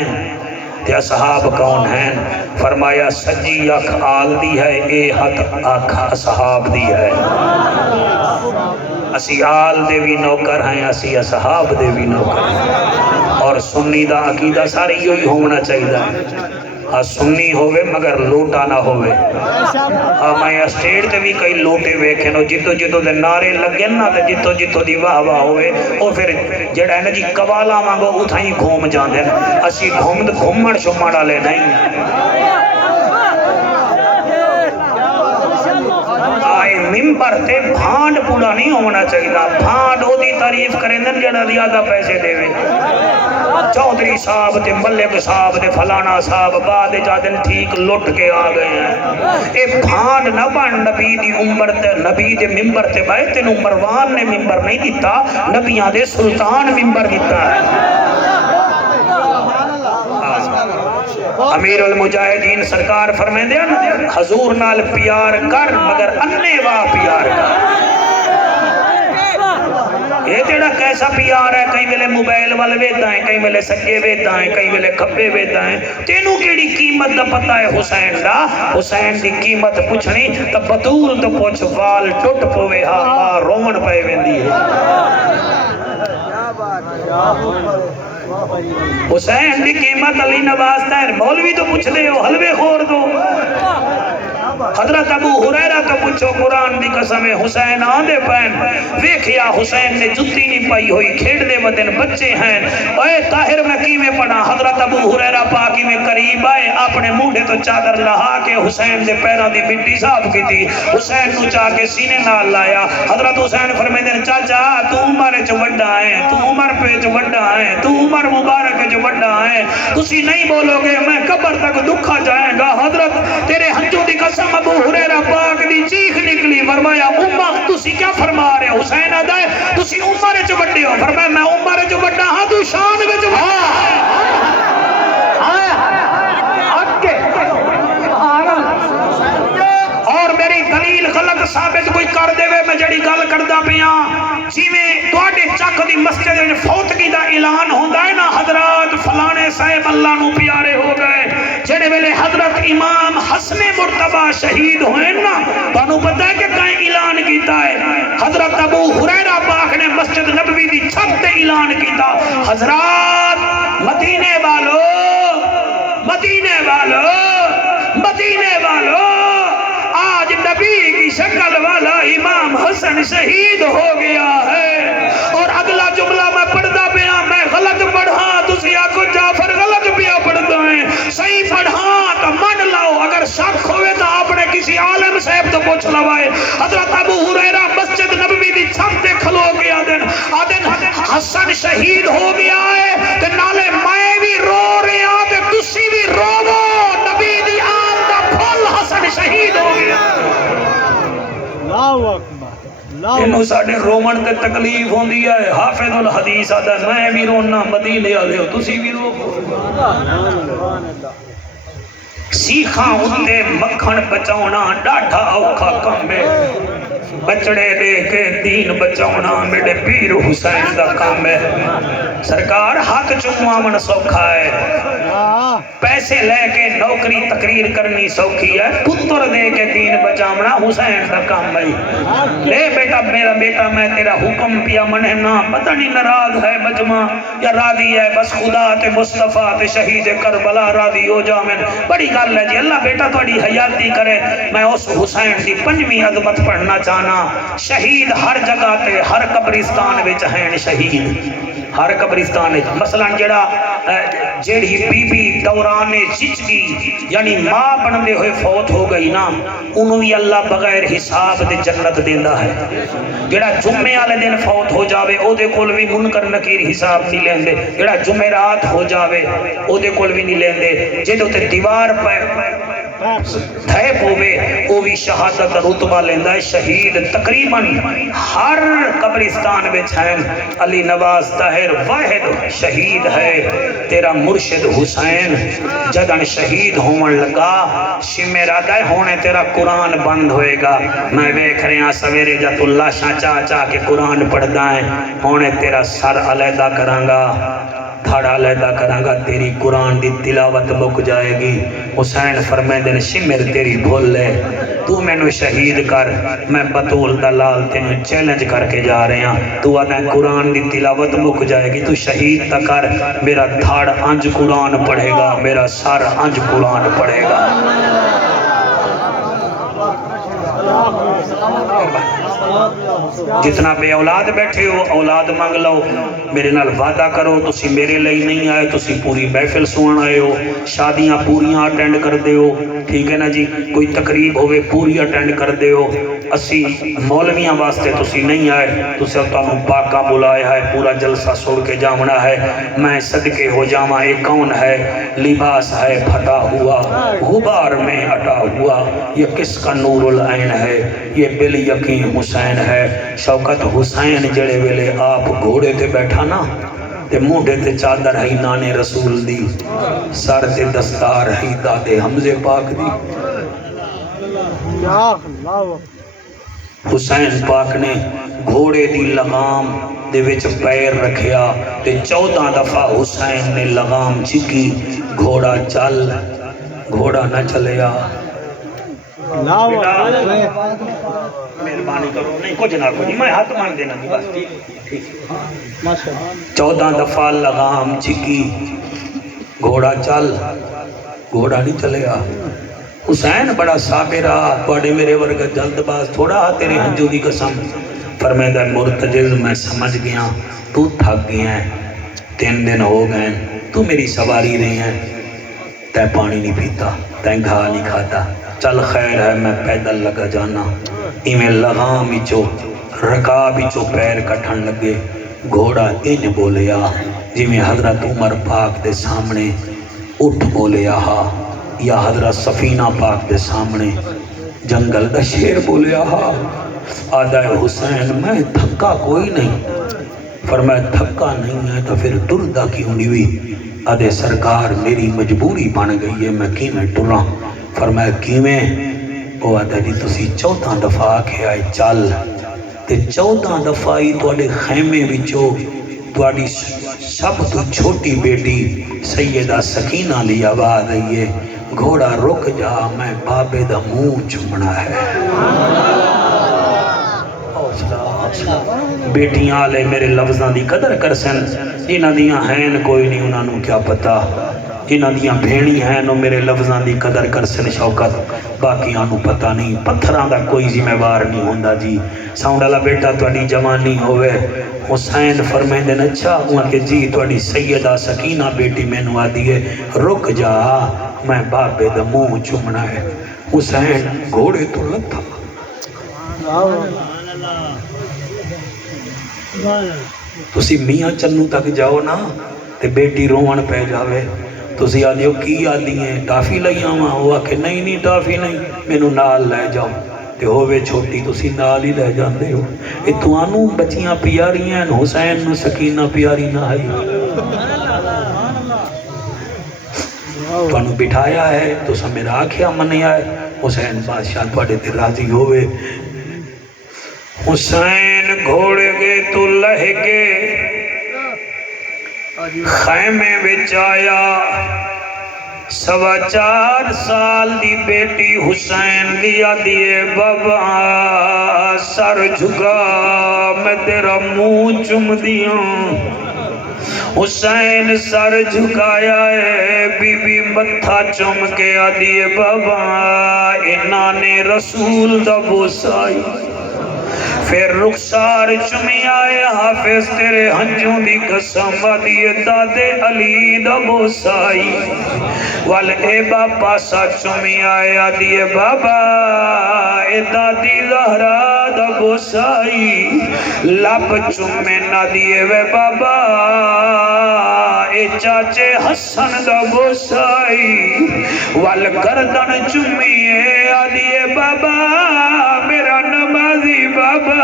تے اصحاب کون ہیں فرمایا سجی اکھ آل دی ہے اے ہتھ اکھ اصحاب دی ہے اسی آل دے بھی نوکر ہیں اسی اصحاب دے بھی نوکر ہیں اور سنی دا عقیدہ ساری یہی ہونا چاہیے سنی ہوئے مگر لوٹا نہ ہوئے میں اسٹیٹ تے بھی کئی لوٹے ویکھے نو جتو جتو دے نعرے لگے نا تے جتو جتو دی واہ واہ ہوئے او پھر جڑا ہے نا جی قوالا مانگو اتھائیں گھوم جاندے اسی گھومن شمڑا لے نہیں آئے ممبر تے بھانڈ پورا نہیں ہونا چاہیے بھانڈ ہو دی تعریف کریں دن جڑا زیادہ پیسے دے وے چودھری صاحب تے ملک صاحب تے فلانا صاحب بعد جادن ٹھیک لٹ کے آ گئے ہیں اے بھانڈ نہ بن نبی دی عمر تے نبی دے ممبر تے بائے تینوں مروان نے ممبر نہیں دیتا نبیاں دے سلطان ممبر دیتا ہے امیر المجاہدین سرکار فرمائیں دیا حضور نال پیار کر مگر انے واہ پیار کر یہ جڑا کیسا پیار ہے کئی ویلے موبائل والے ویدہ ہیں کئی ویلے سجے ویدہ ہیں کئی ویلے کھبے ویدہ ہیں تینوں کیڑی قیمت دا پتہ ہے حسین دا حسین دی قیمت پوچھنی تا بطول تو پوچھ وال ٹوٹ پوے ہاں رومن پہ ویندی ہے حسین دی قیمت علی نوازتا ہے مولوی تو پوچھ دے ہو حلوے خور دو حضرت ابو حریرہ کا پوچھو قرآن دی قسم حسین آندے پین ویکھیا حسین نے جتی نہیں پائی ہوئی کھیڑ دے ودن بچے ہیں اے طاہر میں کی میں پڑھا حضرت ابو حریرہ پاکی میں قریب آئے اپنے موڑے تو چادر لہا کے حسین دے پیرہ دی مٹی صاف کی تھی حسین نو چاہ کے سینے نال لایا حضرت حسین فرمائے دن چاچا تو عمر چو وڈا ہے تو عمر پہ چو وڈا ہے تو عمر مبارک چو وڈا ہے تسی نہیں بولو گے میں قبر تک دکھا جائیں گا حضرت تیرے ہنچو دی قسم ابو حریرہ پاک دی چیخ نکلی فرمایا امت تسی کیا فرما رہے حسین آدھائے تسی عمر چو وڈے ہو فرمایا میں عمر چو وڈا ہاں تو شان میں چو وڈا اور میری دلیل غلط ثابت کوئی کر دے وے میں جڑی گل کردہ پیاں جیویں توڑے چک دی مسجد میں فوتگی دا اعلان ہوندہ ہے نا حضرات فلانے صاحب اللہ نو پیارے ہو گئے جڑے ویلے حضرت امام حسن مرتبہ شہید ہوئے نا بانو پتہ ہے کہ کہیں اعلان کیتا ہے حضرت ابو حریرہ پاک نے مسجد نبوی دی چھت تے اعلان کیتا حضرات مدینے والو مدینے والو مدینے والو آج نبی کی شکل والا امام حسن شہید ہو گیا ہے اور اگلا جملہ میں پڑھتا پیا میں غلط پڑھا تسی آکو جعفر غلط پیا پڑھتا ہے صحیح پڑھا تو من لاؤ اگر شک ہوئے تو آپ نے کسی عالم صاحب تو پوچھ لوائے حضرت ابو حریرہ مسجد نبوی دی چھت تے کھلو گیا آدن حسن شہید ہو گیا ہے تو نالے میں بھی رو رہا تے تسی بھی رو نبی دی آل دا پھول حسن شہید ہو گیا انہوں ساڑھے رومن تے تکلیف ہوں دیا ہے حافظ الحدیث آدھا میں بھی رونا مدینے آلے ہو تسی بھی رو سیکھاں ہوتے مکھن بچاؤنا ڈاٹھا اوکھا کمبے بچڑے دے کے دین بچاؤنا میرے پیر حسین دا کام ہے سرکار حق چکوا من سوکھا ہے پیسے لے کے نوکری تقریر کرنی سوکھی ہے پتر دے کے دین بچاؤنا حسین دا کام ہے لے بیٹا میرا بیٹا میں تیرا حکم پیا منہ نا پتہ نہیں ناراض ہے مجمع یا راضی ہے بس خدا تے مصطفیٰ تے شہید کربلا راضی ہو جا میں بڑی گل ہے جی اللہ بیٹا تھوڑی حیاتی کرے میں اس حسین دی پنجویں عظمت پڑھنا چاہنا شہید ہر جگہ تے ہر قبرستان وچ ہیں شہید ہر قبرستان مثلا جیڑی بی بی دوران چچگی یعنی ماں بننے ہوئے فوت ہو گئی نا انہوں بھی اللہ بغیر حساب دے جنت دیندہ ہے جیڑا جمعے والے دن فوت ہو جاوے او دے کول بھی منکر نکیر حساب نہیں لیندے جیڑا جمعرات ہو جاوے او دے کول بھی نہیں لیندے جیڑے تے دیوار تھے پوے وہ بھی شہادت رتبہ لیندہ ہے شہید تقریباً ہر قبرستان بچ ہیں علی نواز طاہر واحد شہید ہے تیرا مرشد حسین جدن شہید ہون لگا شمیر آدھائے ہونے تیرا قرآن بند ہوئے گا میں بیکھ رہے ہیں سویرے جا تو اللہ شاہ چاہ چاہ کے قرآن پڑھ دائیں ہونے تیرا سر علیحدہ کرانگا دھاڑا علیحدہ کرانگا تیری قرآن دی تلاوت مک جائے گی حسین فرمیدن شمیر تیری بھول لے تو میں نو شہید کر میں بطول دلال تینو چیلنج کر کے جا رہے ہیں تو آدھا قرآن دی تلاوت مک جائے گی تو شہید تا کر میرا دھاڑ انج قرآن پڑھے گا میرا سر انج قرآن پڑھے گا جتنا بے اولاد بیٹھے ہو اولاد مانگ لو میرے نال وعدہ کرو تسی میرے لئی نہیں آئے تسی پوری محفل سنن آئے ہو شادیاں پوریاں اٹینڈ کر دے ہو ٹھیک ہے نا جی کوئی تقریب ہوئے پوری اٹینڈ کر دے ہو اسی مولویاں واسطے تسی نہیں آئے تسی اب تانوں پاکاں بلایا ہے پورا جلسہ سوڑ کے جامنا ہے میں صدقے ہو جاواں یہ کون ہے لباس ہے پھٹا ہوا غبار میں اٹا ہوا یہ کس کا نور العین ہے یہ بل یقین حسین ہے شوکت حسین جڑے ویلے آپ گھوڑے تے بیٹھا نا تے موڈے تے چادر ہے نانے رسول دی سر تے دستار ہے دادے حمزے پاک دی حسین پاک نے گھوڑے دی لغام دے وچ پیر رکھیا تے 14 دفعہ حسین نے لغام چکی گھوڑا چل گھوڑا نہ چلیا مہربانی کرو نہیں کچھ نہ کچھ میں ہاتھ مان دینا دی بس 14 دفعہ لغام چکی گھوڑا چل گھوڑا نہیں چلیا حسین بڑا صابرہ بڑے میرے ورگا جلد باز تھوڑا تیرے ہنجو دی قسم فرمیدہ مرتجز میں سمجھ گیا تو تھک گیا ہے 3 دن ہو گئے تو میری سواری رہی ہے تے پانی نہیں پیتا تے گھا نہیں کھاتا چل خیر ہے میں پیدل لگا جانا ایمیں لغام ہی رکا بھی پیر کٹھن لگے گھوڑا ان بولیا جی میں حضرت عمر پاک دے سامنے اٹھ بولیا ہا یا حضرت سفینہ پاک دے سامنے جنگل دا شیر بولیا ہا آدھا حسین میں تھکا کوئی نہیں فرمایا تھکا نہیں ہے تو پھر دردہ کیوں نہیں ہوئی آدھے سرکار میری مجبوری بن گئی ہے میں کی میں ٹرا فرمایا کی میں وہ آدھا جی تسی 14 دفعہ کے آئے چل تے 14 دفعہ ہی توڑے خیمے بچو توڑی سب تو چھوٹی بیٹی سیدہ سکینہ لی آواز آئیے گھوڑا رک جا میں بابے دا منہ چمنا ہے بیٹیاں آلے میرے لفظاں دی قدر کر سن جنہ دیاں ہیں کوئی نہیں انہوں کیا پتا جنہ دیاں بھیڑی ہیں نو میرے لفظاں دی قدر کر سن شوکت باقی آنو پتہ نہیں پتھران دا کوئی ذمہ وار نہیں ہوندہ جی ساؤنڈ اللہ بیٹا توڑی جوانی ہوئے حسین فرمیندن اچھا ہوا کہ جی توڑی سیدہ سکینہ بیٹی میں نو آدھی ہے رک جا میں بابے دا منہ چمنا ہے حسین گھوڑے تو لگتا تسی میاں چنو تک جاؤ نا تے بیٹی روان پہ جاوے تسی آدھے ہو کی آدھی ہیں ٹافی لئی آواں ہوا کہ نہیں ٹافی نہیں مینو نال لے جاؤ تے ہووے چھوٹی تسی نال ہی لے جاندے ہو اتوانو بچیاں پیاری ہیں حسین نو سکینہ پیاری نہ آئی توانو بٹھایا ہے تو سا میرا آکھیا منی آئے حسین بادشاہ توڑے تے راضی ہوئے حسین گھوڑے گے تو لہکے خیمے بچ آیا 4.25 سال دی بیٹی حسین دیا دیے بابا سر جھکا میں تیرا منہ چم دیا حسین سر جھکایا ہے بی بی متھا چم کے آدھیے بابا انہاں نے رسول دا بوسائی پھر رخسار چمی آئے حافظ تیرے ہنجوں دی قسم دیے دادے علی دا بوسائی وال اے باپا سا چمی آئے دیے بابا اے دادی زہرا دا بوسائی لب چمے نہ دیے وے بابا اے چاچے حسن دا بوسائی وال گردن چمیے آدھیے بابا میرا نمازی بابا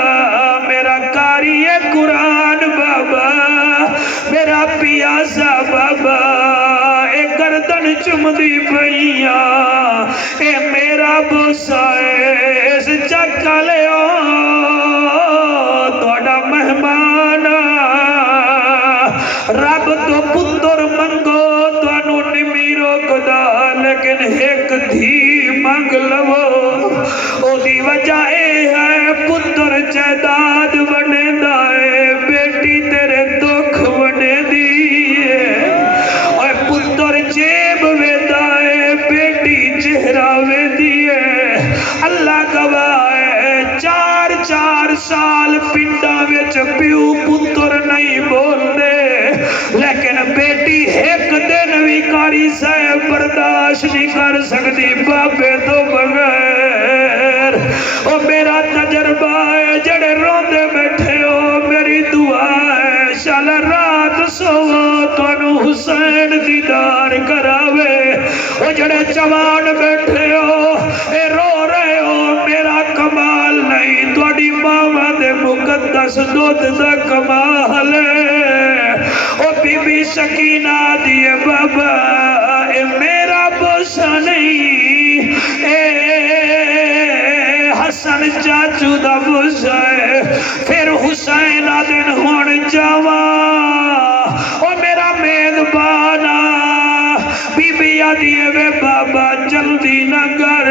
میرا قاری قرآن بابا میرا پیاسا بابا اے گردن چم دی پئیاں اے میرا بوسائے اس چکا لے توڑا مہمان رب تو پتر منگو تو انو نمی روکدا لیکن ایک دھی منگ لو او دی وجہ اے ہے پتر جائیداد بنے دائے بیٹی تیرے دکھ بنے دیئے اور پتر جیب وے دائے بیٹی چہرہ وے دیئے اللہ گواہ ہے 4 سال پنڈا وچ پیو پتر نہیں بول دے لیکن بیٹی ایک دن بھی کاری صاحب برداشت نہیں کر سکتی بابے تو بغیر او میرا تجربہ ہے جڑے روندے بیٹھے ہو میری دعا ہے شال رات سو تو انو حسین دیدار کراوے او جڑے جوان بیٹھے ہو اے رو رہے ہو میرا کمال نہیں توڑی ماما دے مقدس دودھ دا کمال ہے او بی بی سکینہ دیئے بابا اے میرا بوسا نہیں اے حسن چاچو دا بوسا ہے پھر حسین آدن ہون جاوا او میرا میدبانا بی بی آدیے وے بابا جلدی نہ کر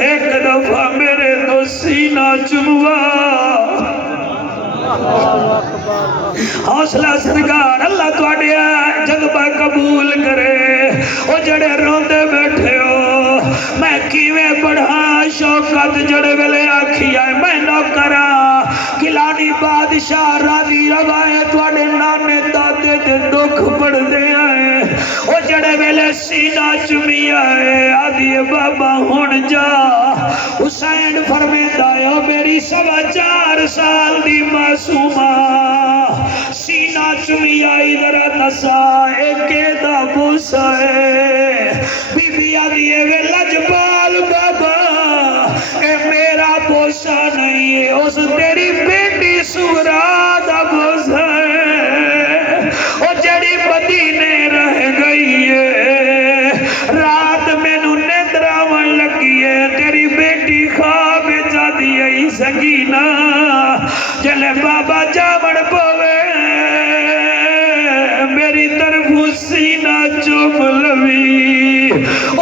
ایک دفعہ میرے دو سینہ چموا حوصلہ سرکار اللہ تو آڈیا جذبہ قبول کرے او جڑے روندے بیٹھے ہو میں کیویں بڑھا شوقت جڑے ویلے آکھی آئے میں نوکرا گیلانی بادشاہ راضی روائے تو آڈے نانے دادے دے دکھ پڑھ دے آئے او جڑے ویلے سینہ چمی آئے آدھی بابا ہون جا حسین فرمیدہ ہے او میری 4.25 سال دی معصومہ سینہ چمی آئی ذرا تسا ایک دا بوسا ہے بی بی آدھیے وے لجبال بابا اے میرا بوسا نہیں ہے اس تیری بیٹی سورا دا بوسا ہے او جڑی مدینے رہ گئی ہے رات میں نو نیندراون لگی ہے تیری بیٹی خواب جا دی سکینہ جلے بابا جاوڑ پوے میری طرف سینہ چوب لوی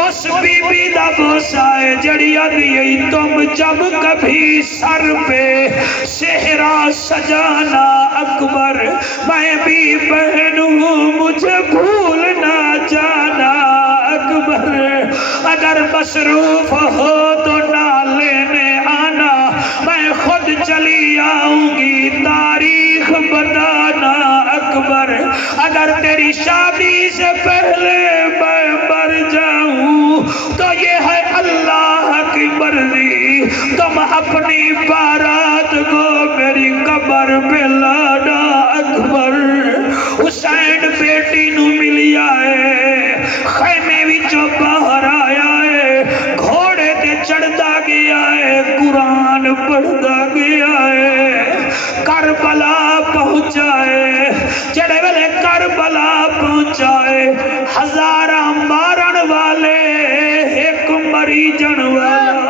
اس بی بی دا بوسا ہے جڑی آدھی تم جب کبھی سر پہ صحرا سجانا اکبر میں بھی بہن ہوں مجھے بھول نہ جانا اکبر اگر مصروف ہو تو نہ لینے آنا میں خود چلی آؤں گی تاریخ بتانا اکبر اگر تیری شادی سے پہلے میں مر جاؤں تو یہ ہے اللہ کی مرضی تم اپنی بارات کو میری قبر پہ لانا اکبر حسین بیٹی نو ملی آئے خیمے وچوں باہر آیا ہے گھوڑے تے چڑھدا گیا ہے قرآن پڑھدا گیا ہے کربلا پہنچائے جڑے ویلے کربلا پہنچائے ہزارہ مارن والے ایک مریجن والا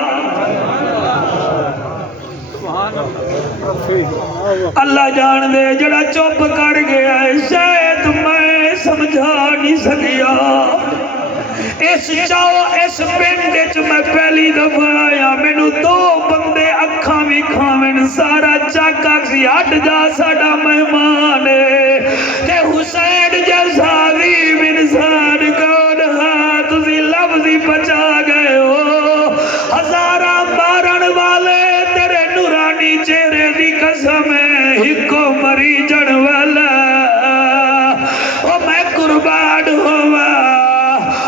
اللہ جان دے جڑا چپ کر گیا ہے شاید میں سمجھا نہیں سکیا اس پنڈ وچ میں پہلی دفعہ آیا مینوں 2 بندے اکھاں بھی کھاویں سارا چک سی ہٹ جا ساڈا مہمان ہے تے حسین جیسا عظیم انسان کون ہے تسی لفظ ہی بچا گئے ہو ہزارہ مارن والے تیرے نورانی چہرے دی مری جڑ والا او میں قربان ہوا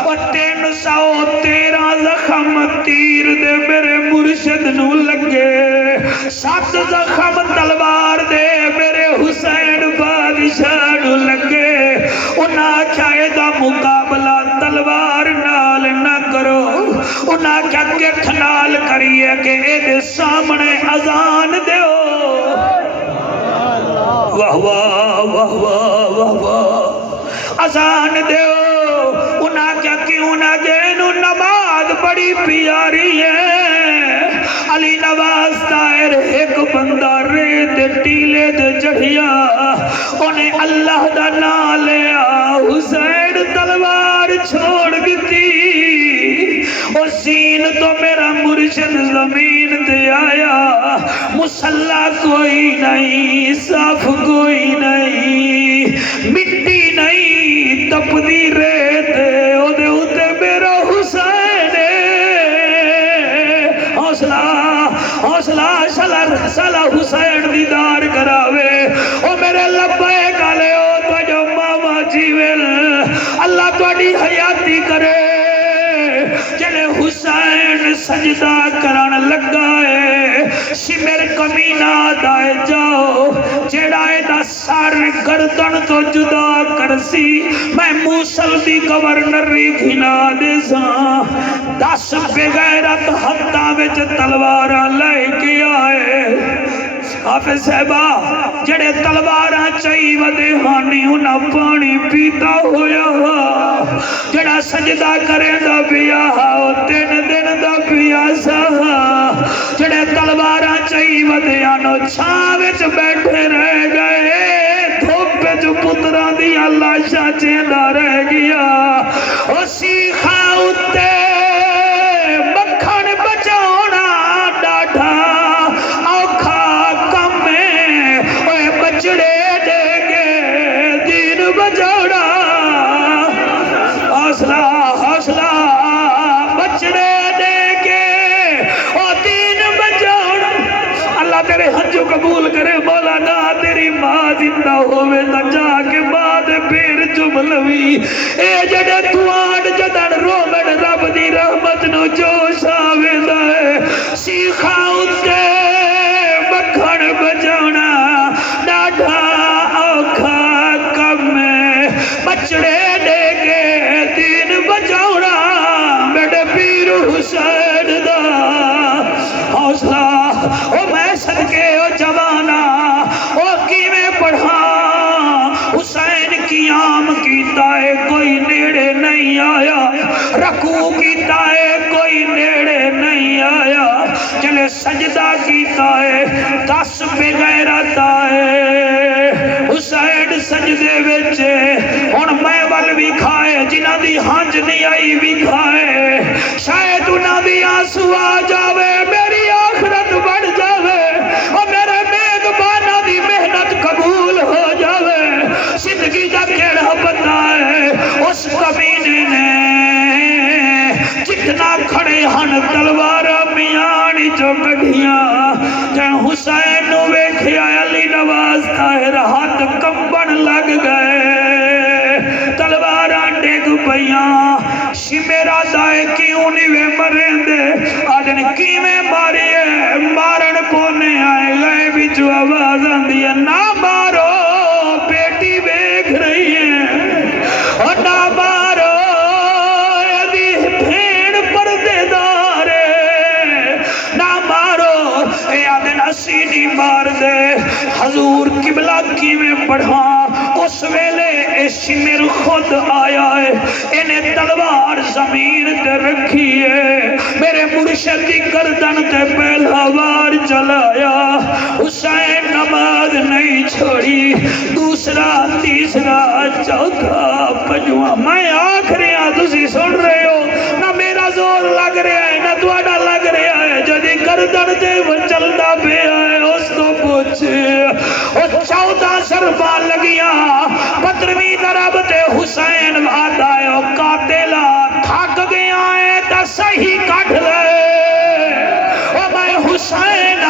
او 313 زخم تیر دے میرے مرشد نو لگے 7 زخم تلوار دے میرے حسین بادشاہ نو لگے انہاں کیا دا مقابلہ تلوار نال نہ کرو انہاں کیا کٹھ نال کریے کہ اے دے سامنے اذان دیو واہ واہ واہ واہ واہ واہ اذان دیو انہاں کیا کیوں نہ جینو نماز بڑی پیاری ہے علی نواز طاہر ایک بندہ ریت ٹیلے دے چڑھیا انہیں اللہ دا نام لیا حسین تلوار چھوڑ گتی اور سین تو میرا مرشد زمین دے آیا مسلح کوئی نہیں صاف کوئی نہیں مٹی نہیں تپدی ریت او دے ہوتے میرا حسین حوصلہ حوصلہ سلا حسین دیدار کراوے او میرے لبے کالے او تو جو ماما جیویل اللہ تو اڈی حیاتی کرے جنہیں حسین سجدہ کران لگا ہے شمر کمینہ دائے جاؤ جڑائے دا سار گردن تو جدا کرسی میں موسل دی گورنری گھنا دے ساں 10 بغیرت ہتھاں وچ تلواراں لے کے آئے حافظ صاحبہ جڑے تلواراں چاہی ودے ہانی انہاں پانی پیتا ہویا جڑا سجدہ کرے دا پیا 3 دن دا پیا سا جڑے تلواراں چاہی ودے آنو چھاں وچ بیٹھے رہ گئے دھوپ جو پتران دی اللہ شاہ چیندہ رہ گیا او سیخا اتے مکھن بچاؤنا ڈاٹھا اوکھا کمیں اوے بچڑے دے گے دین بچاؤنا حوصلہ حوصلہ بچڑے دے گے او دین بچاؤنا اللہ تیرے حجو قبول کرے مولانا تیری ماں زندہ ہوئے تا جا کے بعد پھر جملوی اے جڑے توان جدن رومن رب دی رحمت نو جوش آوے دائے سیخا اتے مکھن بجانا ڈاڈھا اوکھا کم میں بچڑے دے کے دین بجانا میرے پیر حسین دا حوصلہ او میں صدقے او جوانا او کی میں پڑھا حسین قیام کیتا ہے کوئی نیڑے نہیں آیا رکوع کیتا ہے کوئی نیڑے نہیں آیا چلے سجدہ کیتا ہے 10 بغیرت آئے حسین سجدے وچے ہن میں ول بھی کھائے جنہ دی ہنج نہیں آئی بھی کھائے شاید انہاں دی آنسو آ جاوے میری آخرت بڑھ جاوے اور میرے میزبانہ دی محنت قبول ہو جاوے زندگی دا کیڑا بندہ ہے اس کمینے نے جتنا کھڑے ہن تلوارا میانی جو کڑھیاں جن حسین نو ویکھیا علی نواز طاہر ہاتھ کمبن لگ گئے تلوارا ڈگ پیاں شمیرا دائے کیوں نہیں وے مرین دے آجن کیویں ماری ہے مارن کونے آئے گئے بھی جو آواز آندی ہے نہ مارو بیٹی بیکھ رہی ہے اور نہ مارو یدی بھین پردے دارے نہ مارو یادن حسینی مار دے حضور قبلہ کی میں پڑھا اس ویلے شمر خود آیا ہے انہیں تلوار زمین تے رکھی ہے میرے مرشد کی گردن تے پہلا وار چلایا حسین نماز نہیں چھوڑی دوسرا تیسرا چوتھا پنجواں میں آخری تسی سن رہے ہو نہ میرا زور لگ رہا ہے نہ تواڈا لگ رہا ہے جدی گردن تے وہ چلدا پیا ہے اس تو پوچھے اور 14 سرباں لگیاں 15ویں طرف تے حسین آتا ہے اور قاتلہ تھک گیا ہے تا صحیح کٹ لے اور میں حسین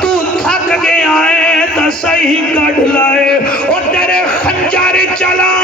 تو تھک گیا ہے تا صحیح ہی کٹ لائے اور تیرے خنجر چلا